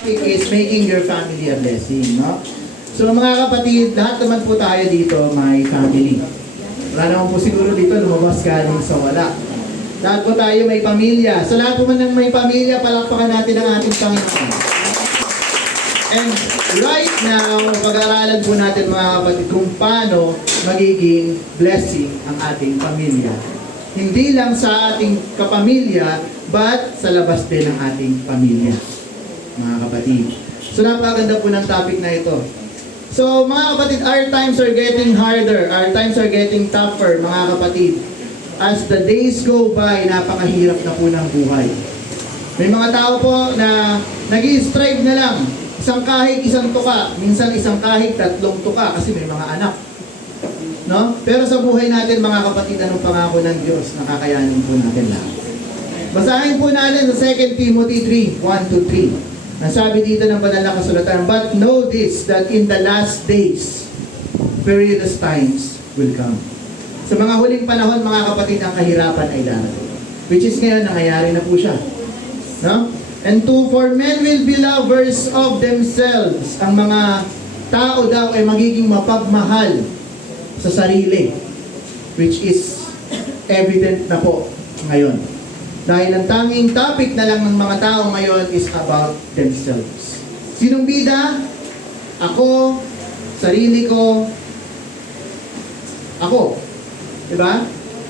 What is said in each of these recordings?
Is making your family a blessing, no? So mga kapatid, lahat naman po tayo dito may family. Wala naman po siguro dito lumabas galing sa wala. Lahat po tayo may pamilya. So lahat po man ng may pamilya, palakpakan natin ang ating Panginoon. And right now, pag-aaralan po natin mga kapatid kung paano magiging blessing ang ating pamilya. Hindi lang sa ating kapamilya, but sa labas din ng ating pamilya, mga kapatid. So napakaganda po ng topic na ito. So mga kapatid, our times are getting harder. Our times are getting tougher, mga kapatid. As the days go by, napakahirap na po ng buhay. May mga tao po na nag-i-strive na lang. Isang kahig, isang tuka. Minsan isang kahig, tatlong tuka kasi may mga anak. No? Pero sa buhay natin, mga kapatid, anong pangako ng Diyos? Nakakayanin po natin lahat. Basahin po natin sa 2 Timothy 3, 1-3. Ang sabi dito ng banal na kasulatan, "But know this, that in the last days, perilous times will come." Sa mga huling panahon, mga kapatid, ang kahirapan ay darating. Which is ngayon, nangyayari na po siya. No? And for men will be lovers of themselves. Ang mga tao daw ay magiging mapagmahal sa sarili. Which is evident na po ngayon. Dahil ang tanging topic na lang ng mga tao ngayon is about themselves. Sinong bida? Ako, sarili ko, ako. Diba?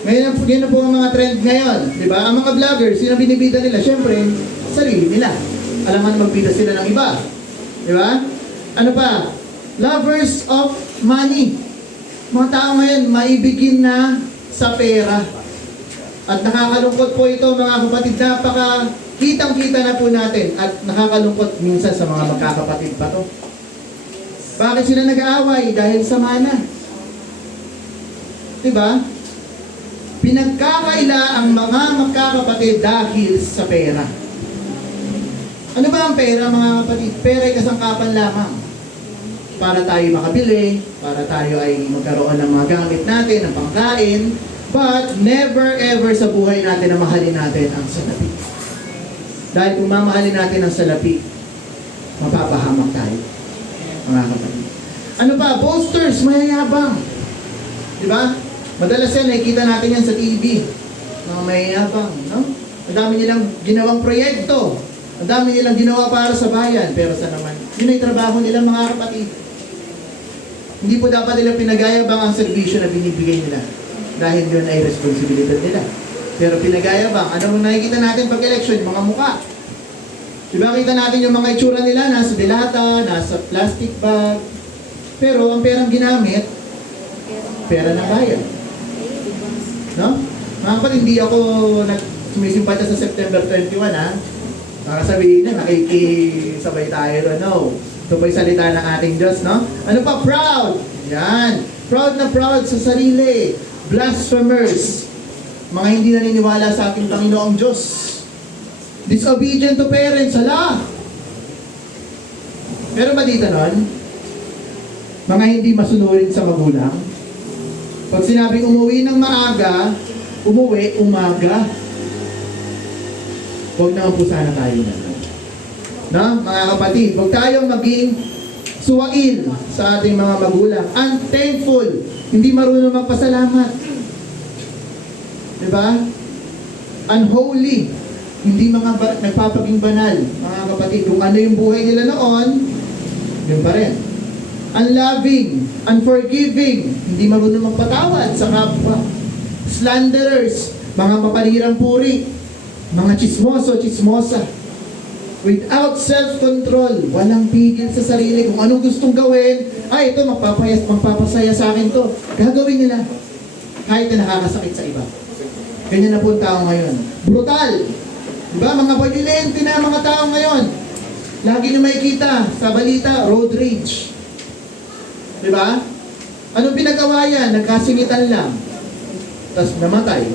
Ngayon na po ang mga trend ngayon. Diba? Ang mga vloggers, sino binibida nila? Siyempre, sarili nila. Alangan magbida sila ng iba. Diba? Ano pa? Lovers of money. Mga tao ngayon, maibigin na sa pera. At nakakalungkot po ito, mga kapatid, kitang-kita na po natin. At nakakalungkot minsan sa mga magkakapatid pa to. Bakit sila nag-aaway? Dahil sa mana. Diba? Pinagkakaila ang mga magkakapatid dahil sa pera. Ano ba ang pera, mga kapatid? Pera ay kasangkapan lamang. Para tayo makabili, para tayo ay magkaroon ng mga gamit natin, ng pangkain, but never ever sa buhay natin na mahalin natin ang salapi. Dahil kung mamahalin natin ang salapi, mapapahamak tayo, mga kapatid. Ano pa? Boasters, mayayabang. Diba? Madalas yan, nakikita natin yan sa TV. Mga mayayabang, no? Ang dami nilang ginawang proyekto. Ang dami nilang ginawa para sa bayan. Pero sa naman, yun ay trabaho nila, mga kapatid. Hindi po dapat nila pinagayabang ang serbisyo na binibigay nila. Dahil yun ay responsibilidad nila. Pero pinagayabang, ano nakikita natin pag-election? Mga muka. Diba kita natin yung mga itsura nila, nasa dilata, nasa plastic bag. Pero ang perang ginamit, pera ng bayan. No? Mga kapatid, hindi ako sumisimpatya sa September 21, ha? Baka sabihin na, nakikisabay tayo. No. Ito po yung salita ng ating Diyos, no? Ano pa? Proud. Yan. Proud na proud sa sarili. Blasphemers. Mga hindi naniniwala sa ating Panginoong Diyos. Disobedient to parents. Hala. Pero ba dito nun? Mga hindi masunurin sa magulang. Pag sinabing umuwi ng maaga, umuwi, umaga. Huwag naman po sana tayo na. No? Mga kapatid, huwag tayong maging suwail sa ating mga magulang. Unthankful. Hindi marunong magpasalamat. Diba? Unholy. Hindi mga nagpapaging banal. Mga kapatid, kung ano yung buhay nila noon, yun pa rin. Unloving, unforgiving, hindi marunong magpatawad sa kapwa. Slanderers, mga mapalirang puri, mga chismoso, chismosa. Without self-control, walang pigil sa sarili kung anong gustong gawin. Ay, ito, magpapasaya sa akin to. Gagawin nila. Kahit na nakakasakit sa iba. Ganyan na po ang tao ngayon. Brutal. Diba? Mga violente na mga tao ngayon. Lagi nyo makikita sa balita, road rage. Diba? Anong pinagawa yan? Nagkasingitan lang. Tapos namatay.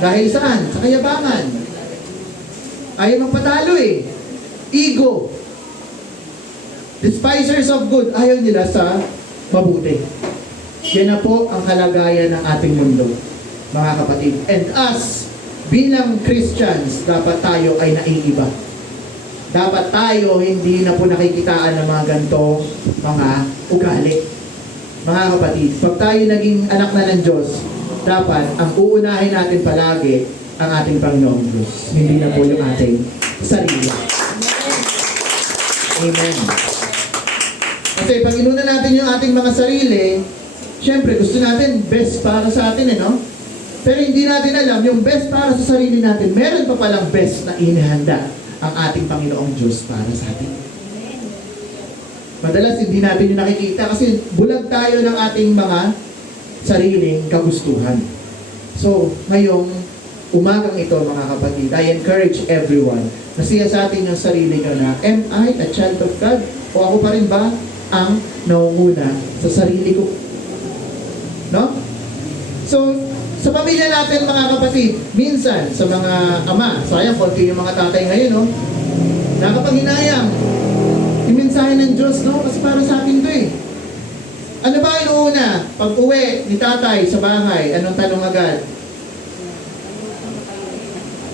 Dahil saan? Sa kayabangan. Ayaw magpatalo eh. Ego. Despisers of good. Ayaw nila sa mabuti. Yan na po ang kalagayan ng ating mundo, mga kapatid. And us, bilang Christians, dapat tayo ay naiiba. dapat tayo hindi na po nakikitaan ng mga ganitong mga ugali. Mga kapatid, pag tayo naging anak na ng Diyos, dapat ang uunahin natin palagi ang ating Panginoong Diyos. Hindi na po yung ating sarili. Amen. Kasi pag inuna natin yung ating mga sarili, syempre gusto natin best para sa atin, no? Pero hindi natin alam, yung best para sa sarili natin, meron pa palang best na inihanda ang ating Panginoong Diyos para sa atin. Madalas hindi natin yung nakikita kasi bulag tayo ng ating mga sariling kagustuhan. So, ngayong umagang ito mga kapatid, I encourage everyone na siya sa atin yung sarili nyo na, am I a child of God? O ako pa rin ba ang naunguna sa sarili ko? No? So, sa pamilya natin mga kapatid, minsan sa mga ama, sayang konti yung mga tatay ngayon, no? Nakapanghinayang, yung mensahe ng Diyos, no? Kasi para sa atin to eh. Ano ba inuuna? Pag uwi ni tatay sa bahay, anong tanong agad?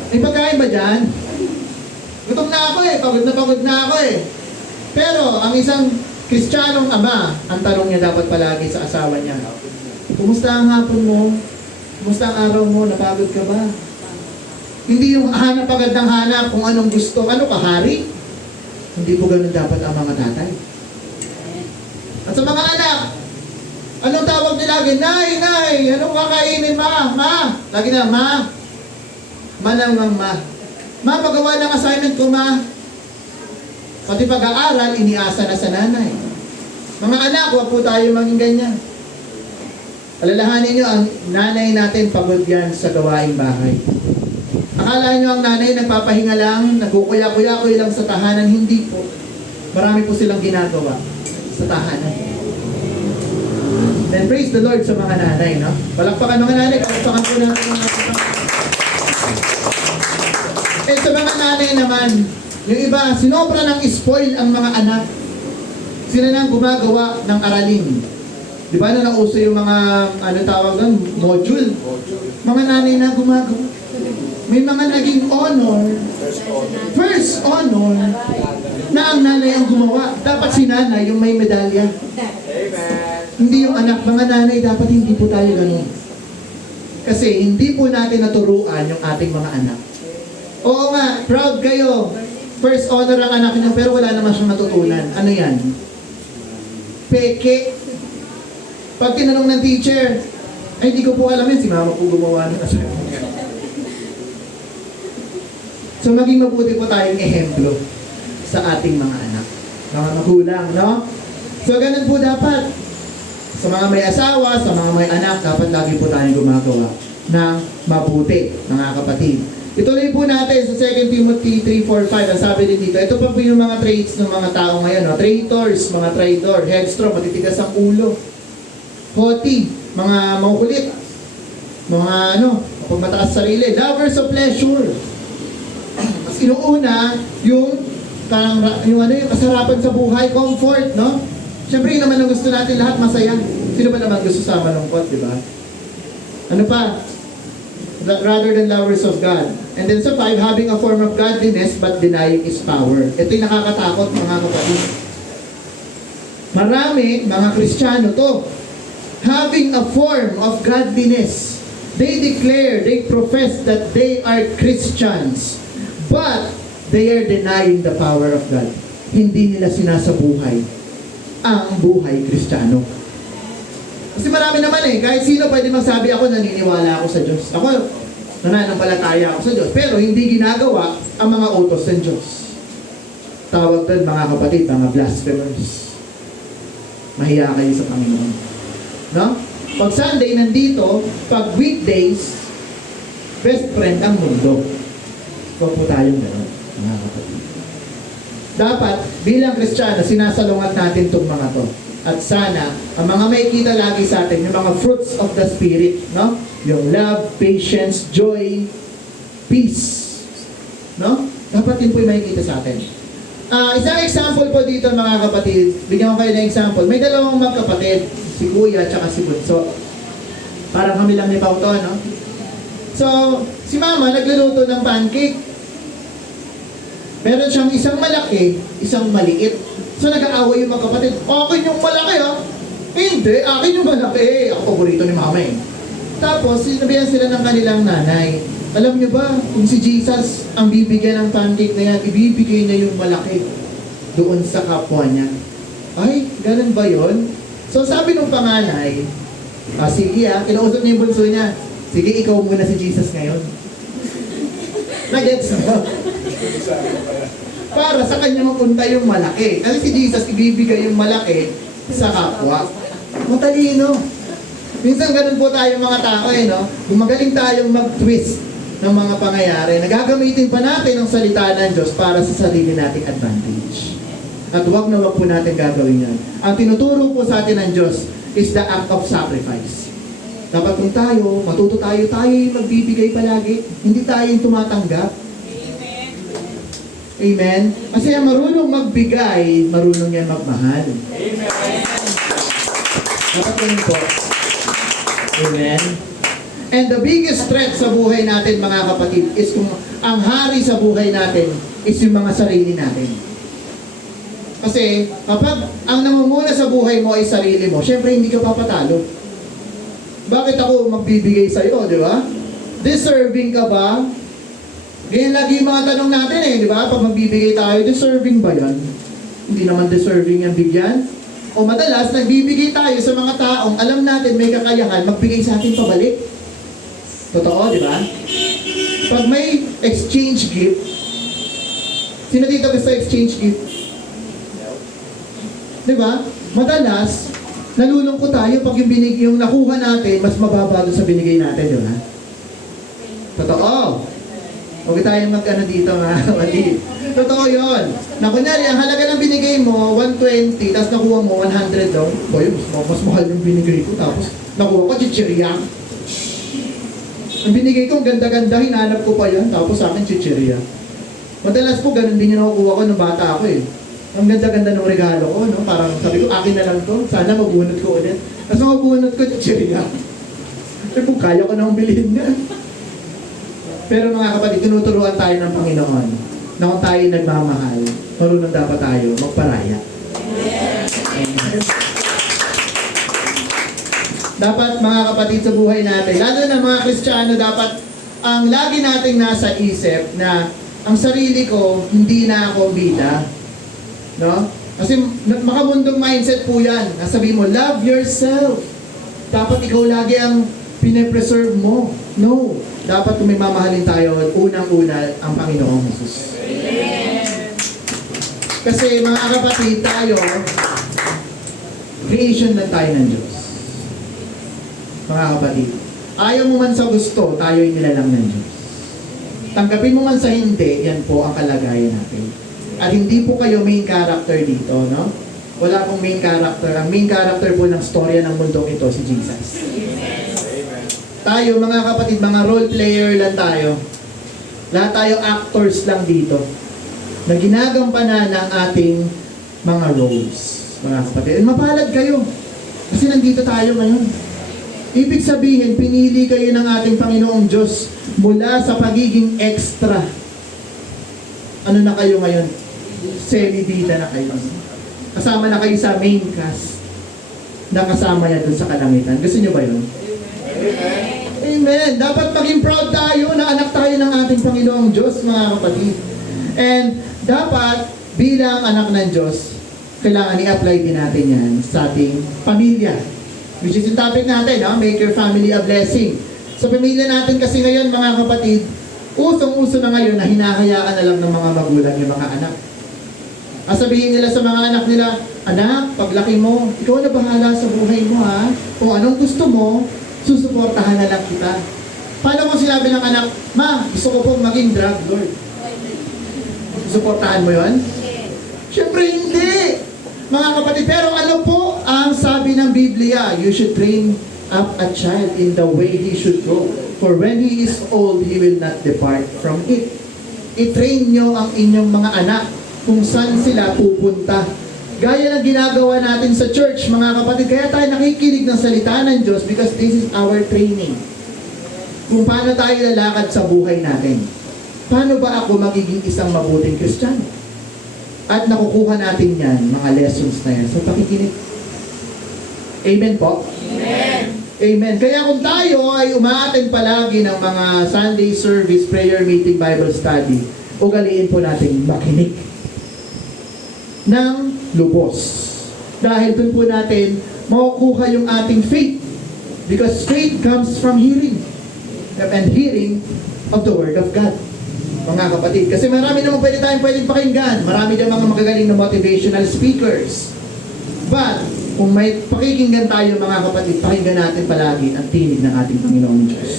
May pagkain ba dyan? Gutom na ako eh, pagod na ako eh. Pero ang isang Kristiyanong ama, ang tanong niya dapat palagi sa asawa niya, kumusta ang hapon mo? Kumusta ang araw mo? Napagod ka ba? Hindi yung hanap agad ng hanap kung anong gusto. Ano ka, hari? Hindi po ganun dapat ang mga tatay. At sa mga anak, anong tawag nila lagi? Nay, nay, anong kakainin, ma? Ma? Lagi na, ma. Ma lang, ma. Ma, pagawa ng assignment ko, ma. Pati pag-aaral, iniasa na sa nanay. Mga anak, huwag po tayo maging ganyan. Alalahanin nyo, ang nanay natin pagod yan sa gawaing bahay. Akala nyo ang nanay nagpapahinga lang, nagkukuya-kuya-kuya lang sa tahanan, hindi po. Marami po silang ginagawa sa tahanan. Then praise the Lord sa mga nanay, no? Palakpakan mga nanay, palakpakan po natin mga nanay. Eh sa mga nanay naman, yung iba, sinobra ng spoil ang mga anak. Sila nang gumagawa ng aralin. Di ba na nauso yung mga, ano tawag doon, module? Mga nanay na gumagawa. May mga naging honor, first honor, na ang nanay ang gumawa. Dapat si nanay yung may medalya. Hindi yung anak. Mga nanay, dapat hindi po tayo ganun. Kasi hindi po natin naturuan yung ating mga anak. Oo nga, proud kayo. First honor ang anak niyo, pero wala naman siyang natutunan. Ano yan? Peke. Pag tinanong ng teacher, ay hindi ko po alam yun, si mama po gumawa ng assignment. So maging mabuti po tayong ehemplo sa ating mga anak, mga magulang, no? So ganun po dapat. Sa mga may asawa, sa mga may anak, dapat lagi po tayong gumagawa ng mabuti, mga kapatid. Ituloy po natin sa 2 Timothy 3:4-5. Ang sabi din dito, ito pa po yung mga traits ng mga tao ngayon, no? Traitors, mga traidor, headstrong, matitigas ang ulo, haughty, mga makukulit, mga pagmataas sarili, lovers of pleasure. Mas inuuna yung kasarapan sa buhay, comfort, no? Siyempre yun naman ang gusto natin, lahat masaya. Sino ba naman gusto sa malungkot, di ba? Ano pa? Rather than lovers of God. And then sa 5, having a form of godliness but denying His power. Ito yung nakakatakot mga kapatid. Marami, mga Kristiyano to, having a form of godliness. They declare, they profess that they are Christians, but they are denying the power of God. Hindi nila sinasabuhay ang buhay Kristiyano. Kasi marami naman kahit sino pwede magsabi ako naniniwala ako sa Diyos. Ako, nananampalataya ako sa Diyos. Pero hindi ginagawa ang mga utos ng Diyos. Tawag doon mga kapatid, mga blasphemers. Mahiya kayo sa Panginoon. No? Pag Sunday nandito, pag weekdays, best friend ang mundo. Huwag po tayong gano'n, mga kapatid. Dapat, bilang Kristiyano, sinasalungat natin itong mga to. At sana, ang mga makikita lagi sa atin, yung mga fruits of the Spirit, no? Yung love, patience, joy, peace. No? Dapat yun po yung makikita sa atin. Isang example po dito mga kapatid, bigyan ko kayo ng example. May dalawang magkapatid, si Kuya at si Bunso. Parang kami lang ni Pauto, no? So, si Mama nagluluto ng pancake. Meron siyang isang malaki, isang maliit. So nag-aaway yung mga kapatid, akin yung malaki ha? Hindi, akin yung malaki. Ako paborito ni mama eh. Tapos, sinabihan sila ng kanilang nanay. Alam niyo ba, kung si Jesus ang bibigyan ng pancake na yan, ibibigay niya yung malaki doon sa kapwa niya. Ay, ganun ba yon? So sabi nung panganay, sige kinausap niya yung bunso niya. Sige, ikaw muna si Jesus ngayon. Nagets mo? Para sa kanya mapunta yung malaki. Kasi si Jesus ibibigay yung malaki sa kapwa. Matalino. Minsan ganun po tayo mga tao no? Gumagaling tayong mag-twist ng mga pangyayari. Nagagamitin pa natin ang salita ng Diyos para sa sarili nating advantage. At huwag na huwag po natin gagawin yan. Ang tinuturo po sa atin ng Diyos is the act of sacrifice. Dapat kung tayo, matuto tayo yung magbibigay palagi. Hindi tayo yung tumatanggap. Amen. Amen? Kasi ang marunong magbigay, marunong yan magmahal. Amen. Dapat yun po. Amen. And the biggest threat sa buhay natin mga kapatid is kung ang hari sa buhay natin is yung mga sarili natin. Kasi kapag ang namumuna sa buhay mo ay sarili mo, syempre hindi ka papatalo. Bakit ako magbibigay sa iyo, di ba? Deserving ka ba? Ganyan lagi yung mga tanong natin di ba? Pag magbibigay tayo, deserving ba yan? Hindi naman deserving yung bigyan. O madalas, nagbibigay tayo sa mga taong alam natin may kakayahan, magbigay sa atin pabalik. Totoo, di ba? Pag may exchange gift, sino dito gusto exchange gift? Di ba? Madalas, nalulungkot tayo pag yung nakuha natin, mas mababa doon sa binigay natin, di ba? Totoo. Huwag tayong mag-ano dito, mga kapatid. Totoo yun. Na kunyari, ang halaga ng binigay mo, 120, tapos nakuha mo 100 daw. Boy, mas mahal yung binigay ko. Tapos nakuha ko, chichirya. Ang binigay ko, ganda-ganda, hinanap ko pa yun. Tapos sa akin, chichirya. Madalas po, ganun din yung nakukuha ko nung bata ako eh. Ang ganda-ganda ng regalo ko, no? Parang sabi ko, akin na lang to. Sana mabunot ko ulit. Tapos mabunot ko, chichirya. Eh kung kaya ko nang bilhin na. Pero mga kapatid, tinuturuan tayo ng Panginoon na kung tayo nagmamahal, marunong dapat tayo magparaya. Amen. Dapat mga kapatid sa buhay natin, lalo na mga Kristiyano, dapat ang lagi nating nasa isip na ang sarili ko, hindi na ako bida. No? Kasi makamundong mindset po yan. Nasabi mo, love yourself. Dapat ikaw lagi ang pine-preserve mo. No. Dapat kung may mamahalin tayo, unang-una ang Panginoong Jesus. Amen. Kasi mga kapatid tayo, creation lang tayo ng Diyos. Mga kapatid, ayaw mo man sa gusto, tayo yung nilalang ng Diyos. Tanggapin mo man sa hindi, yan po ang kalagayan natin. At hindi po kayo main character dito, no? Wala pong main character. Ang main character po ng storya ng mundong ito, si Jesus. Amen. Tayo, mga kapatid, mga role player lang tayo. Lahat tayo actors lang dito. Na ginagampanan ng ating mga roles, mga kapatid. And mapalad kayo. Kasi nandito tayo ngayon. Ibig sabihin, pinili kayo ng ating Panginoong Diyos mula sa pagiging extra. Ano na kayo ngayon? Semi-bida na kayo. Kasama na kayo sa main cast. Nakasama yan dun sa kalangitan. Gusto nyo ba yun? Amen. Amen. Dapat maging proud tayo na anak tayo ng ating Panginoong Diyos, mga kapatid. And dapat, bilang anak ng Diyos, kailangan i-apply din natin yan sa ating pamilya. Which is yung topic natin, no? Make your family a blessing. Sa pamilya natin kasi ngayon, mga kapatid, usong-uso na ngayon na hinahayaan na lang ng mga magulang yung mga anak. Sabihin nila sa mga anak nila, anak, paglaki mo, ikaw na bahala sa buhay mo ha. Kung anong gusto mo, susuportahan na lang kita. Paano kung sinabi ng anak, ma, gusto ko pong maging drug lord? Suportahan mo yon? Siyempre hindi! Mga kapatid, pero ano po ang sabi ng Biblia? You should train up a child in the way he should go. For when he is old, he will not depart from it. I-train nyo ang inyong mga anak kung saan sila pupunta. Gaya ng ginagawa natin sa church, mga kapatid. Kaya tayo nakikinig ng salita ng Diyos because this is our training. Kung paano tayo lalakad sa buhay natin. paano ba ako magiging isang mabuting Kristiyano? At nakukuha natin yan, mga lessons na yan, sa pakikinig. Amen po? Amen. Amen. Kaya kung tayo ay umaattend palagi ng mga Sunday service, prayer meeting, Bible study, ugaliin po natin makinig ng lubos. Dahil dun po natin makukuha yung ating faith. Because faith comes from hearing. And hearing of the Word of God. Mga kapatid. Kasi marami naman tayong pwedeng pakinggan. Marami din mga magagaling na motivational speakers. But, kung may pakikinggan tayo mga kapatid, pakinggan natin palagi ang tinig ng ating Panginoong Diyos.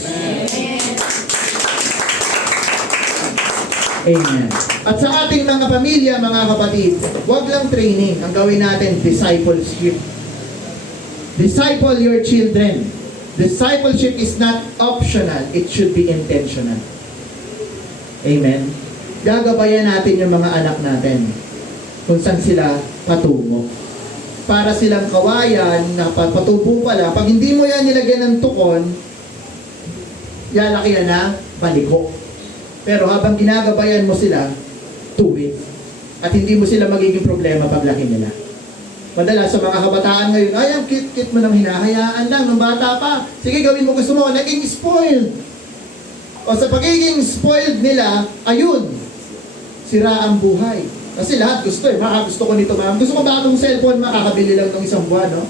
Amen. At sa ating mga pamilya, mga kapatid, huwag lang training. Ang gawin natin, discipleship. Disciple your children. Discipleship is not optional. It should be intentional. Amen. Gagabayan natin yung mga anak natin kung saan sila patungo. Para silang kawayan na patubo pala, pag hindi mo yan nilagyan ng tukon, lalaki yan na baliko. Pero habang ginagabayan mo sila, tuwid. At hindi mo sila magiging problema paglaki nila. Madalas sa mga kabataan ngayon, ay, ang cute-cute mo nang hinahayaan lang nung bata pa. Sige, gawin mo gusto mo, naging spoiled. O sa pagiging spoiled nila, ayun, sira ang buhay. Kasi lahat gusto eh. Gusto ko nito, ma'am. Gusto ko bagong cellphone, makakabili lang ng isang buwan, no?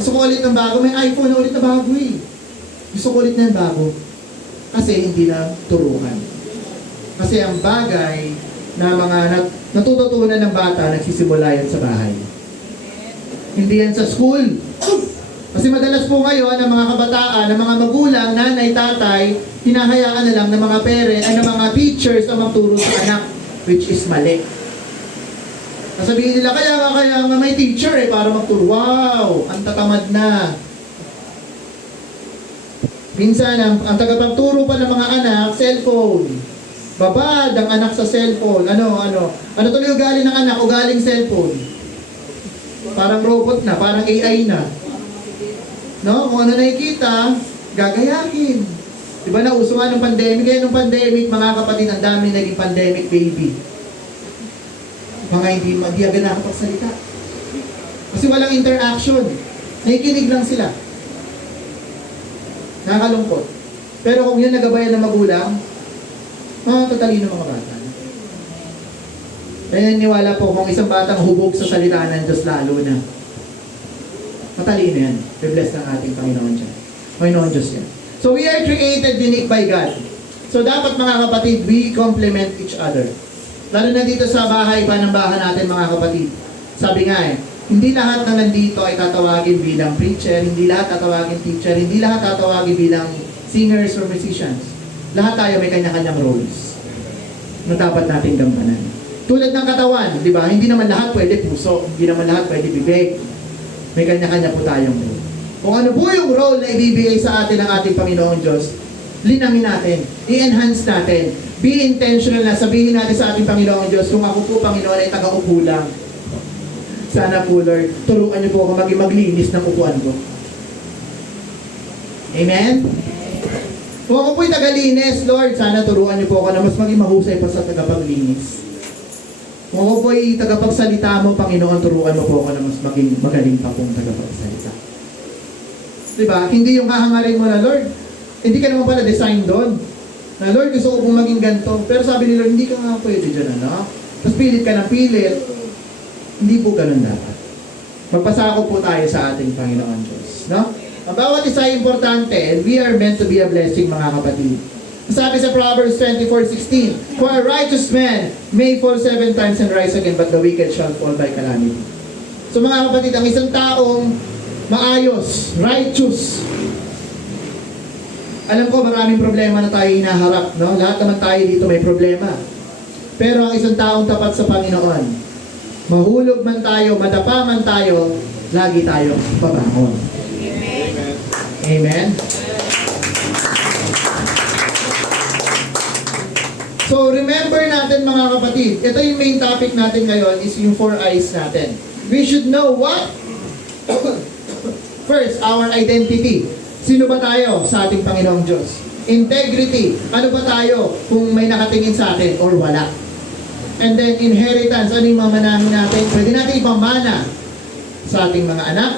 Gusto ko ulit ng bago. May iPhone na ulit na bago eh. Gusto ko ulit na yung bago. Kasi hindi na turuan. Kasi ang bagay na mga natututunan ng bata, nagsisimula yan sa bahay. Hindi yan sa school. Kasi madalas po ngayon, ng mga kabataan, ng mga magulang, nanay, tatay, hinahayaan na lang ng mga parent, ay ng mga teachers na magturo sa anak, which is mali. Sabihin nila, kaya nga may teacher eh, para magturo. Wow, ang tatamad na. Minsan, ang tagapagturo pa ng mga anak, cellphone. Babad ang anak sa cellphone. Ano tuloy ugali ng anak? Ugaling cellphone. Parang robot na, parang AI na. No? Kung ano nakikita, gagayahin. Diba na, uso nga ng pandemic. Kaya nung pandemic, mga kapatid, ang dami naging pandemic baby. Mga hindi agad nakapagsalita. Kasi walang interaction. Nakikinig lang sila. Nakakalungkot. Pero kung yun nagabayan ng magulang, tatalino mga bata. Kaya niwala po kung isang batang hubog sa salita ng Diyos lalo na. Matalino yan. Be-bless ng ating Panginoon dyan. Panginoon Diyos yan. So we are created unique by God. So dapat mga kapatid, we complement each other. Lalo na dito sa bahay, panambahan natin mga kapatid. Sabi nga hindi lahat na nandito ay tatawagin bilang preacher, hindi lahat tatawagin teacher, hindi lahat tatawagin bilang singers or musicians. Lahat tayo may kanya-kanyang roles na dapat natin gampanan. Tulad ng katawan, di ba? Hindi naman lahat pwede puso, hindi naman lahat pwede bibig. May kanya-kanya po tayong role. Kung ano po yung role na ibibigay sa atin ng ating Panginoong Diyos, linangin natin, i-enhance natin, be intentional na sabihin natin sa ating Panginoong Diyos, kung ako po, Panginoon, ay taga-upo lang. Sana po, Lord, turuan niyo po ako maging maglinis ng upuan ko. Amen? Kung ako po'y taga-linis, Lord, sana turuan niyo po ako na mas maging mahusay pa sa tagapaglinis. Kung ako po'y tagapagsalita mo, Panginoon, turuan mo po ako na mas maging magaling pa pong tagapagsalita. Diba? Hindi yung kahangarin mo na, Lord, hindi ka naman pala design doon. Na, Lord, gusto ko pong maging ganito. Pero sabi ni Lord, hindi ka nga pwede dyan, ano? Tapos pilit ka ng pilit. Hindi po ganun dapat. Magpasako po tayo sa ating Panginoon Diyos. No? Ang bawat isa ay importante, and we are meant to be a blessing, mga kapatid. Sabi sa Proverbs 24:16, for a righteous man may fall 7 times and rise again, but the wicked shall fall by calamity. So mga kapatid, ang isang taong maayos, righteous, alam ko maraming problema na tayo hinaharap, no? Lahat naman tayo dito may problema. Pero ang isang taong tapat sa Panginoon, mahulog man tayo, madapa man tayo, lagi tayong babangon. Amen. Amen. So remember natin mga kapatid, ito yung main topic natin ngayon is yung 4 eyes natin. We should know what? First, our identity. Sino ba tayo sa ating Panginoong Diyos? Integrity. Ano ba tayo kung may nakatingin sa atin or wala? And then inheritance. Ano yung mamanahin natin? Pwede natin ipamana sa ating mga anak.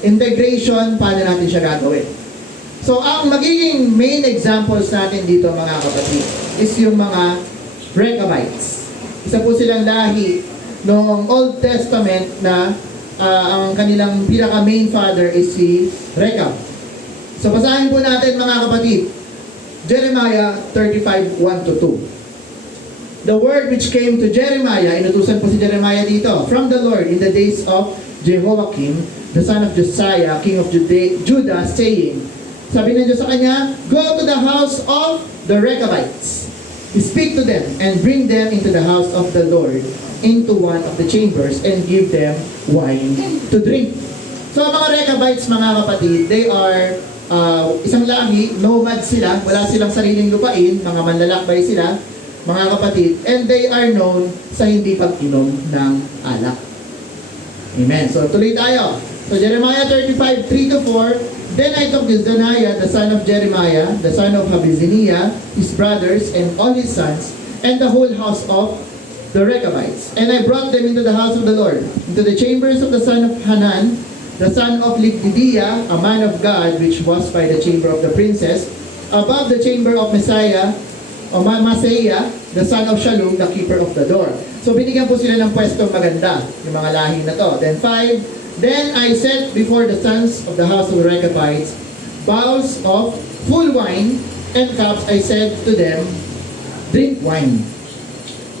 Integration, paano natin siya gagawin? So, ang magiging main examples natin dito mga kapatid is yung mga Rechabites. Isa po silang lahi noong Old Testament na ang kanilang pinaka-main father is si Rechab. So, basahin po natin mga kapatid. Jeremiah 35, 1-2. The word which came to Jeremiah, inutusan po si Jeremiah dito, from the Lord in the days of Jehoiakim, the son of Josiah, king of Judah, saying, sabi ng Diyos sa kanya, go to the house of the Rechabites. Speak to them and bring them into the house of the Lord, into one of the chambers, and give them wine to drink. So mga Rechabites, mga kapatid, they are isang lahi, nomad sila, wala silang sariling lupain, mga manlalakbay sila, mga kapatid, and they are known sa hindi pag-inom ng alak. Amen. So tuloy tayo. So Jeremiah 35, 3-4, then I took Zephaniah, the son of Jeremiah, the son of Habiziniah, his brothers, and all his sons, and the whole house of the Rechabites. And I brought them into the house of the Lord, into the chambers of the son of Hanan, the son of Likdidiah, a man of God, which was by the chamber of the princess, above the chamber of Messiah, o Maseiah, the son of Shallum, the keeper of the door. So binigyan po sila ng pwestong maganda, yung mga lahi na to. Then 5, then I set before the sons of the house of the Rechabites bowls of full wine, and cups. I said to them, drink wine.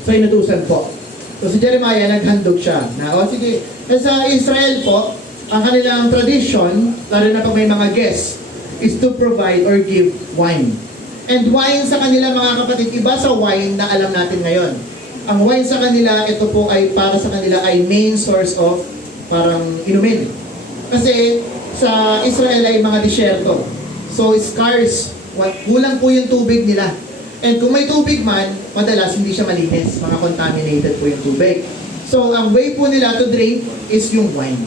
So inutusan po. So si Jeremiah, naghandog siya. Na, sige, sa Israel po, ang kanilang tradition, lalo na pag may mga guests, is to provide or give wine. And wine sa kanila, mga kapatid, iba sa wine na alam natin ngayon. Ang wine sa kanila, ito po ay para sa kanila ay main source of parang inumin. Kasi sa Israel ay mga disyerto. So scarce, kulang po yung tubig nila. And kung may tubig man, madalas hindi siya malinis. Mga contaminated po yung tubig. So ang way po nila to drink is yung wine.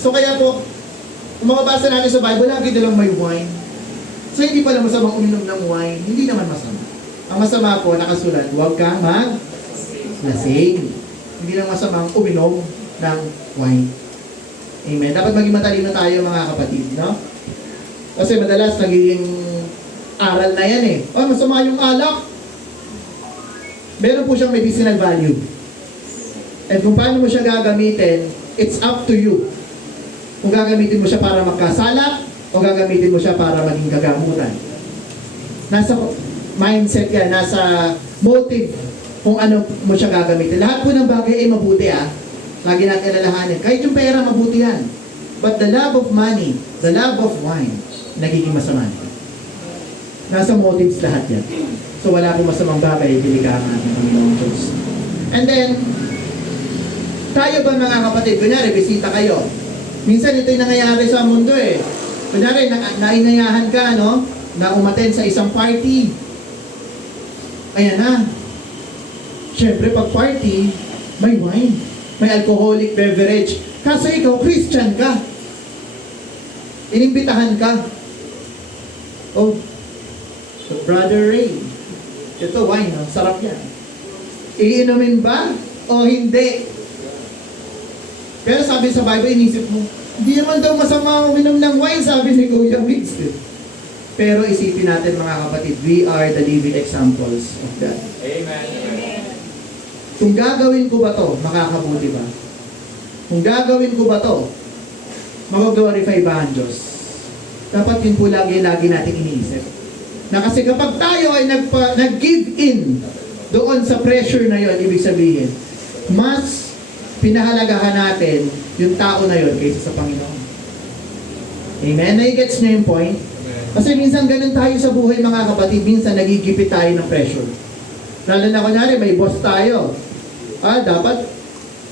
So kaya po, kung mababasa natin sa Bible, lagi nilang may wine. So hindi pala masamang uminom ng wine. Hindi naman masama. Ang masama po, nakasulat, huwag kang mag-lasing. Hindi lang masamang uminom ng wine. Amen. Dapat maging matalino tayo mga kapatid, no? Kasi madalas nagiging aral na yan eh. Oh, masama yung alak. Meron po siyang medicinal value. And kung paano mo siya gagamitin, it's up to you. Kung gagamitin mo siya para magkasala, o gagamitin mo siya para maging kagamutan. Nasa mindset yan, nasa motive kung ano mo siya gagamitin. Lahat po ng bagay ay mabuti Lagi natin alalahanin. Kahit yung pera, mabuti yan. But the love of money, the love of wine, nagiging masama. Nasa motives lahat yan. So wala pong masamang bagay, piligaan natin ng Panginoong Diyos. And then, tayo ba mga kapatid, kunyari, bisita kayo. Minsan ito yung nangyayari sa mundo eh. Kunyari, nainayahan ka, no? Na umattend sa isang party. Ayan na. Siyempre, pag party, may wine. May alcoholic beverage. Kaso ikaw, Christian ka. Inimbitahan ka. Oh, so Brother Ray, ito wine, no? Sarap yan. Iinumin ba o hindi? Pero sabi sa Bible, inisip mo, hindi naman daw masama uminom ng wine, sabi ni Kuya Migs. Pero isipin natin mga kapatid, we are the living examples of that. Amen. Kung gagawin ko ba to, makakabuti ba? Kung gagawin ko ba to, mag-glorify ba ang Diyos? Dapat yun po lagi natin iniisip. Na kasi kapag tayo ay nag-give in doon sa pressure na yon, ibig sabihin, mas pinahalagahan natin yung tao na yon kaysa sa Panginoon. Amen? Nai-gets niyo yung point? Kasi minsan ganun tayo sa buhay mga kapatid, minsan nagigipit tayo ng pressure. Lalo na kunyari, may boss tayo. Dapat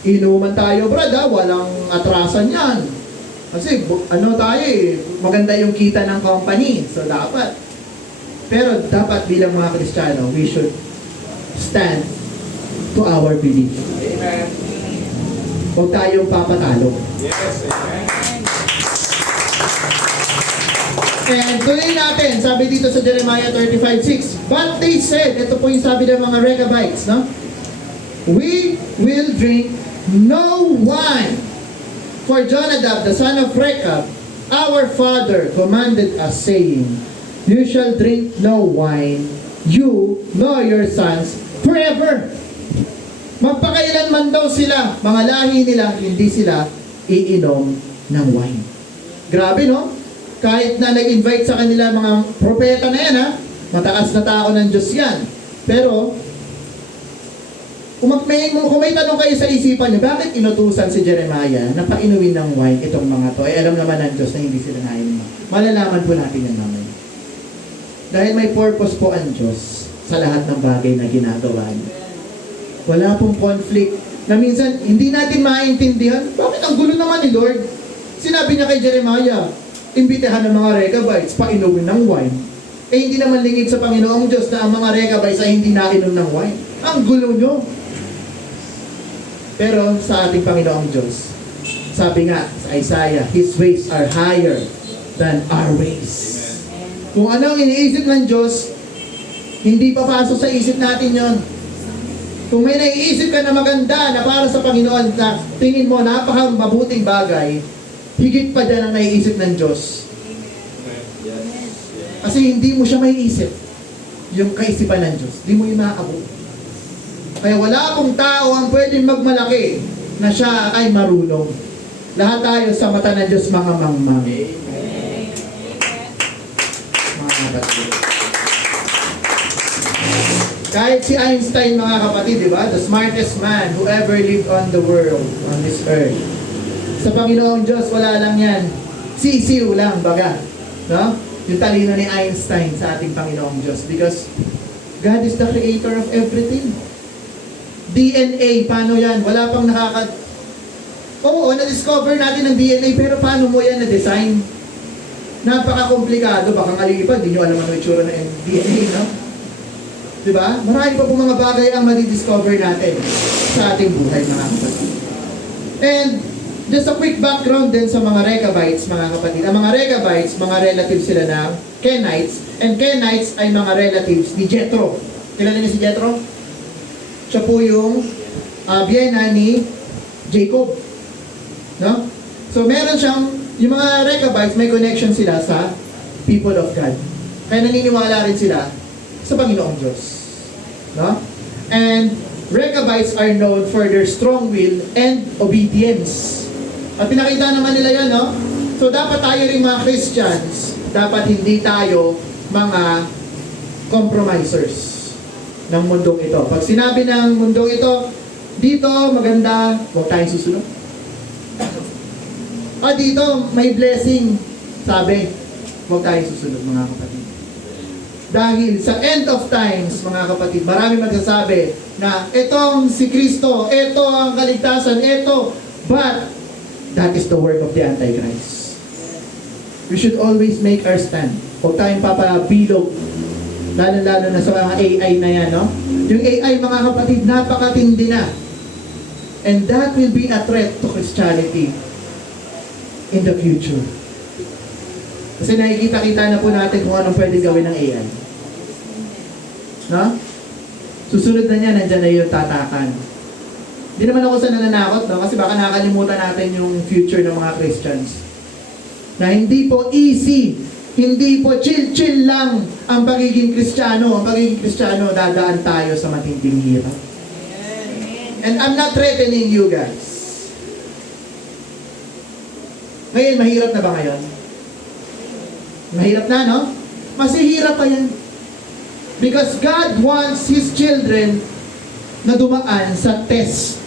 inuman tayo, brad, walang atrasan yan. Kasi ano tayo maganda yung kita ng company. So dapat. Pero dapat bilang mga Kristiyano, we should stand to our belief. Amen. Huwag tayong papatalo. Yes, amen. And tuloy natin, sabi dito sa Jeremiah 35:6, but they said, ito po yung sabi ng mga Rechabites, no? We will drink no wine. For Jonadab, the son of Rechab, our father commanded us, saying, you shall drink no wine, you nor your sons, forever. Magpakailanman daw sila, mga lahi nila, hindi sila iinom ng wine. Grabe, no? Kahit na nag-invite sa kanila mga propeta na yan, ha? Mataas na tao ng Diyos yan. Pero, kung may tanong kayo sa isipan niyo, bakit inutusan si Jeremiah na painumin ng wine itong mga to? Alam naman ng Diyos na hindi sila nainom. Malalaman po natin yan mamaya. Dahil may purpose po ang Diyos sa lahat ng bagay na ginagawa niya. Wala pong conflict na minsan hindi natin maintindihan. Bakit ang gulo naman ni Lord? Sinabi niya kay Jeremiah, imbitahan ng mga Rechabites, painumin ng wine. Eh hindi naman lingid sa Panginoong Diyos na ang mga Rechabites ay hindi nainom ng wine. Ang gulo nyo. Pero sa ating Panginoong Diyos, sabi nga sa Isaiah, His ways are higher than our ways. Kung ano ang iniisip ng Diyos, hindi papasok sa isip natin yon. Kung may naiisip ka na maganda na para sa Panginoon na tingin mo napakamabuting bagay, higit pa dyan ang naiisip ng Diyos. Kasi hindi mo siya maiisip yung kaisipan ng Diyos. Hindi mo yun maaabot. Kaya wala akong tao ang pwedeng magmalaki na siya ay marunong. Lahat tayo sa mata ng Diyos mga mangmang. Mga kapatid. Kahit si Einstein, mga kapatid, di ba? The smartest man who ever lived on the world, on this earth. Sa Panginoong Diyos, wala lang yan. Sisiw lang, baga. No? Yung talino ni Einstein sa ating Panginoong Diyos. Because God is the creator of everything. DNA, paano yan? Wala pang Oo, na-discover natin ang DNA, pero paano mo yan na-design? Napaka-komplikado. Baka ngayon iba, hindi nyo alam ano itsura ng DNA, no? Diba? Marami pa po mga bagay ang madi-discover natin sa ating buhay, mga kapatid. And just a quick background din sa mga Rechabites, mga kapatid. Ang mga Rechabites, mga relatives sila ng Kenites, and Kenites ay mga relatives ni Jethro. Kilala niyo si Jethro? Siya po yung biyena ni Jacob. No? So meron siyang, yung mga Rechabites, may connection sila sa people of God. Kaya naniniwala rin sila sa Panginoong Diyos. No? And Rechabites are known for their strong will and obedience. At pinakita naman nila yan, no? So dapat tayo rin mga Christians, dapat hindi tayo mga compromisers ng mundong ito. Pag sinabi ng mundong ito, dito maganda, huwag tayong susunod. Dito may blessing, sabi, huwag tayong susunod, mga kapatid. Dahil sa end of times, mga kapatid, marami magsasabi na itong si Kristo, ito ang kaligtasan, ito, but that is the work of the Antichrist. We should always make our stand. Huwag tayong papabilog, lalo-lalo na sa mga AI na yan, no? Yung AI, mga kapatid, napakatindi na. And that will be a threat to Christianity in the future. Kasi nakikita-kita na po natin kung anong pwede gawin ng AI. No? Susunod na niya, nandyan na yung tatakan. Hindi naman ako sa nananakot, no? Kasi baka nakalimutan natin yung future ng mga Christians. Na hindi po easy, hindi po chill-chill lang ang pagiging Kristiyano. Ang pagiging Kristiyano, dadaan tayo sa matinding hirap. And I'm not threatening you guys. Ngayon, mahirap na ba ngayon? Mahirap na, no? Masihirap pa yan. Because God wants His children na dumaan sa test.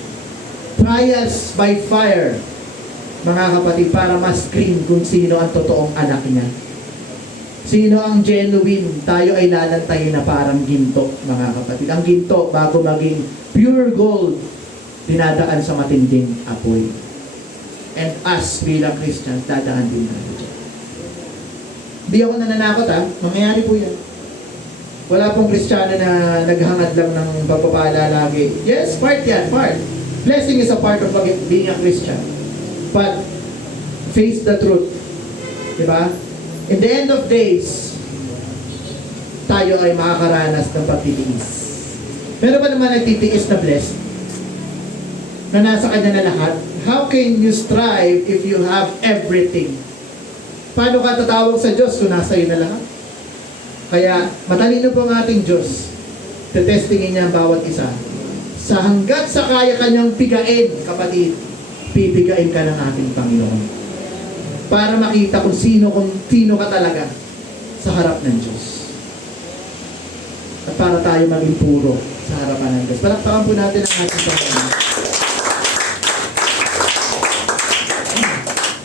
Trials by fire. Mga kapatid, para ma-screen kung sino ang totoong anak niya. Sino ang genuine? Tayo ay lalantayin na parang ginto, mga kapatid. Ang ginto, bago maging pure gold, dinadaan sa matinding apoy. And us, bilang Christians, dadaan din tayo dyan. Hindi ako nananakot, ha? Mangyayari po yan. Wala pong Kristiyano na naghangad lang ng pagpapala lagi. Yes, part yan, part. Blessing is a part of being a Christian. But, face the truth. Diba? In the end of days, tayo ay makakaranas ng pagtitiis. Meron ba naman nagtitiis na blessed? Na nasa kanya na lahat? How can you strive if you have everything? Paano ka tatawag sa Diyos kung nasa iyo na lahat? Kaya matalino po ang ating Diyos. Tetestingin niya ang bawat isa. Sa hanggat sa kaya kanyang pigain, kapatid, pipigain ka ng ating Panginoon. Para makita kung sino ka talaga sa harap ng Diyos. At para tayo maging puro sa harapan ng Diyos. Palakpakan po natin ang ating Panginoon.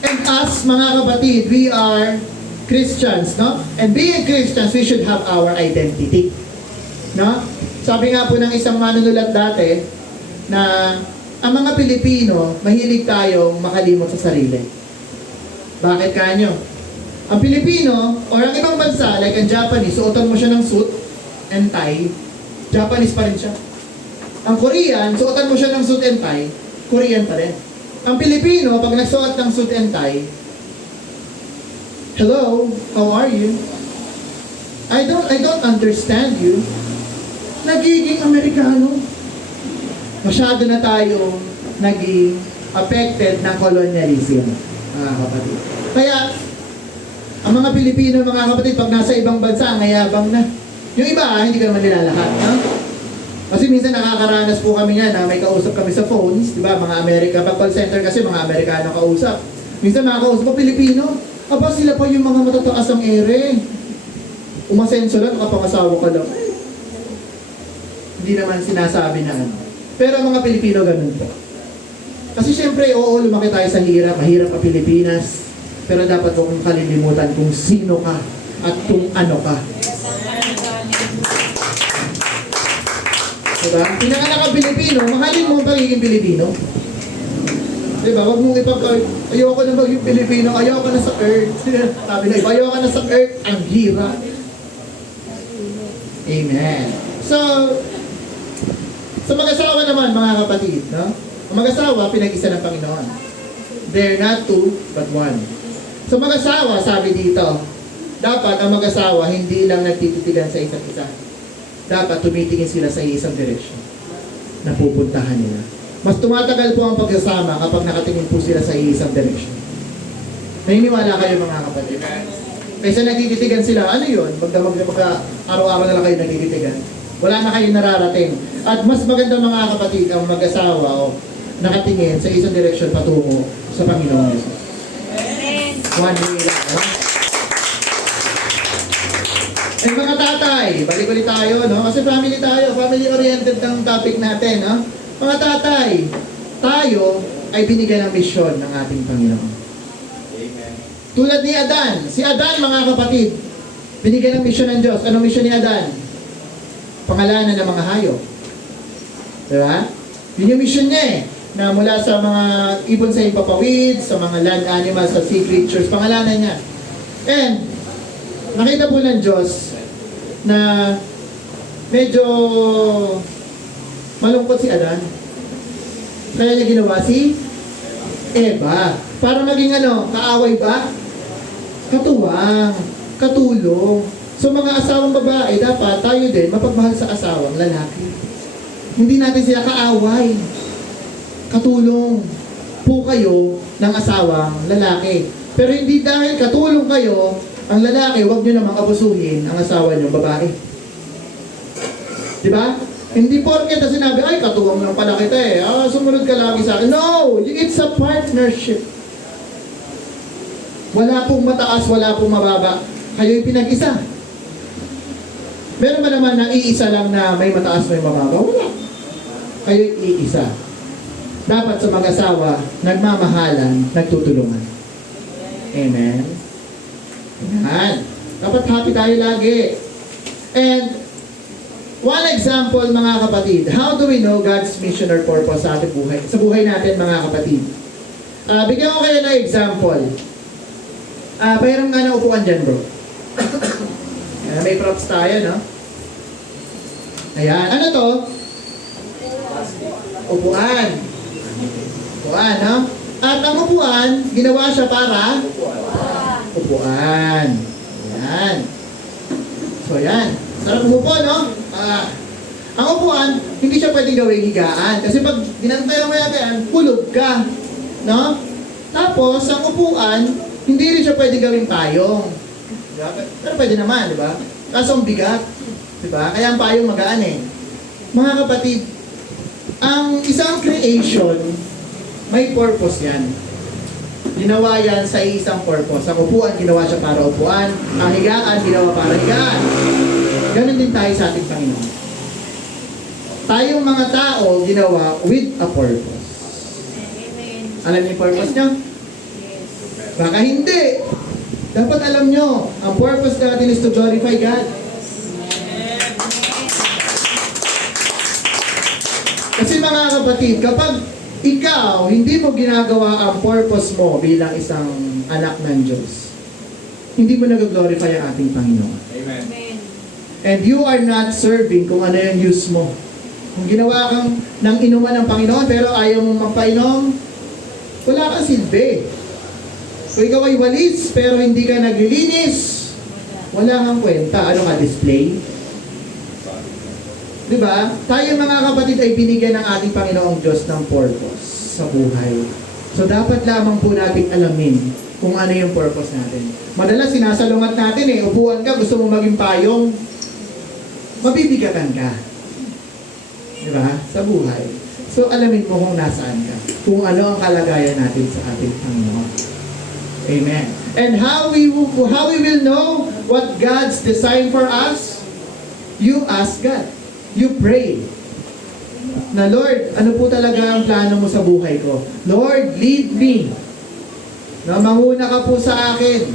And us, mga kapatid, we are Christians, no? And being Christians, we should have our identity. No? Sabi nga po ng isang manunulat dati na ang mga Pilipino, mahilig tayong makalimot sa sarili. Bakit kanyo? Ang Pilipino, or ang ibang bansa, like ang Japanese, suotan mo siya ng suit and tie, Japanese pa rin siya. Ang Korean, suotan mo siya ng suit and tie, Korean pa rin. Ang Pilipino, pag nagsuot ng suit and tie, hello, how are you? I don't understand you. Nagiging Amerikano. Masyado na tayo naging affected ng colonialism, mga kapatid. Kaya, ang mga Pilipino, mga kapatid, pag nasa ibang bansa, ang ayabang na. Yung iba, hindi ka naman nila lahat, no? Kasi minsan nakakaranas po kami nga na may kausap kami sa phones, di ba? Mga Amerika, pag call center kasi mga Amerikano kausap. Minsan makakausap pa Pilipino. Aba, sila pa yung mga matataas ang ere. Umasenso lang, nakapangasawa ka lang. Hindi naman sinasabi na ano. Pero ang mga Pilipino ganun po. Kasi syempre, oo, lumaki tayo sa hirap. Mahirap ang Pilipinas. Pero dapat huwag mong kalilimutan kung sino ka at kung ano ka. Diba? Pinanganak ang Pilipino, mahalin mo ang pagiging Pilipino. Diba? Huwag mong ayoko na maging Pilipino, ayoko na sa earth. Sabi na, ayoko na sa earth, ang hirap. Amen. So, sa mag-asawa naman, mga kapatid, no? Ang mag-asawa, pinag-isa ng Panginoon. They're not two, but one. Sa mag-asawa, sabi dito, dapat ang mag-asawa hindi lang nagtititigan sa isa't isa. Dapat tumitingin sila sa isang direksyon na pupuntahan nila. Mas tumatagal po ang pagsasama kapag nakatingin po sila sa isang direksyon. Naniniwala kayo, mga kapatid? Kaysa nagtititigan sila, ano yun? Araw-araw na lang kayo nagtititigan. Wala na kayong nararating. At mas maganda, mga kapatid, ang mag-asawa o nakatingin sa isang direksyon patungo sa Panginoon Jesus. One way lang. No? And mga tatay, balik ulit tayo, no? Kasi family tayo, family-oriented ng topic natin, no? Mga tatay, tayo ay binigyan ng misyon ng ating Panginoon. Amen. Tulad ni Adan, si Adan, mga kapatid, binigyan ng misyon ng Diyos. Anong misyon ni Adan? Pangalanan ng mga hayop. Diba? Yun yung mission niya eh. Na mula sa mga ibon sa impapawid, sa mga land animals, sa sea creatures, pangalanan niya. And, nakita po ng Diyos na medyo malungkot si Adan. Kaya niya ginawa si Eva. Para maging kaaway ba? Katuwang, katulong. So mga asawang babae, dapat tayo din mapagmahal sa asawang lalaki. Hindi natin sila kaaway. Katulong po kayo ng asawang lalaki. Pero hindi dahil katulong kayo, ang lalaki, huwag nyo namang abusuhin ang asawa nyo, babae. Diba? Hindi porket na sinabi, ay, katuwang lang pala kita eh. Sumunod ka lagi sa akin. No! It's a partnership. Wala pong mataas, wala pong mababa. Kayo'y pinag-isa. Meron ba naman na iisa lang na may mataas, may mababa? Wala. Kayo'y iisa. Dapat sa mag-asawa, nagmamahalan, nagtutulungan. Amen? Yan. Dapat happy tayo lagi. And, one example, mga kapatid, how do we know God's mission or purpose sa ating buhay? Sa buhay natin, mga kapatid. Bigyan ko kayo ng example. Mayroon nga na upuan dyan, bro. May props tayo, no? Ayan. Ano to? Upuan. Upuan, no? At ang upuan, ginawa siya para upuan. Yan. So yan. Sarap umupo, no? Ang upuan, hindi siya pwedeng gawing higaan. Kasi pag ginantayan mo yan, hulog ka. No? Tapos, ang upuan, hindi rin siya pwedeng gawing payong. Diba? Pero pwede naman, di ba? Kaso ang bigat. Di ba? Kaya ang payong magaan eh. Mga kapatid, ang isang creation, may purpose yan. Ginawa yan sa isang purpose. Ang upuan, ginawa siya para upuan. Ang higaan, ginawa para higaan. Ganon din tayo sa ating Panginoon. Tayong mga tao, ginawa with a purpose. Alam niyo yung purpose niya? Baka hindi. Dapat alam nyo, ang purpose natin is to glorify God. Kasi mga kapatid, kapag ikaw, hindi mo ginagawa ang purpose mo bilang isang anak ng Diyos, hindi mo nag-glorify ang ating Panginoon. Amen. And you are not serving kung ano yung use mo. Kung ginawa kang ng inuman ng Panginoon, pero ayaw mong magpainom, wala kang silbi. Kung ikaw ay walis, pero hindi ka naglilinis, wala kang kwenta. Ano ka, display? Diba? Tayo mga kapatid ay binigyan ng ating Panginoong Diyos ng purpose sa buhay. So dapat lamang po nating alamin kung ano yung purpose natin. Madalas sinasalungat natin eh, upuan ka, gusto mo maging payong, mabibigatan ka. Diba? Sa buhay. So alamin mo kung nasaan ka. Kung ano ang kalagayan natin sa ating Panginoon. Amen. And how we will know what God's design for us? You ask God. You pray. Na Lord, ano po talaga ang plano mo sa buhay ko? Lord, lead me. Na manguna ka po sa akin.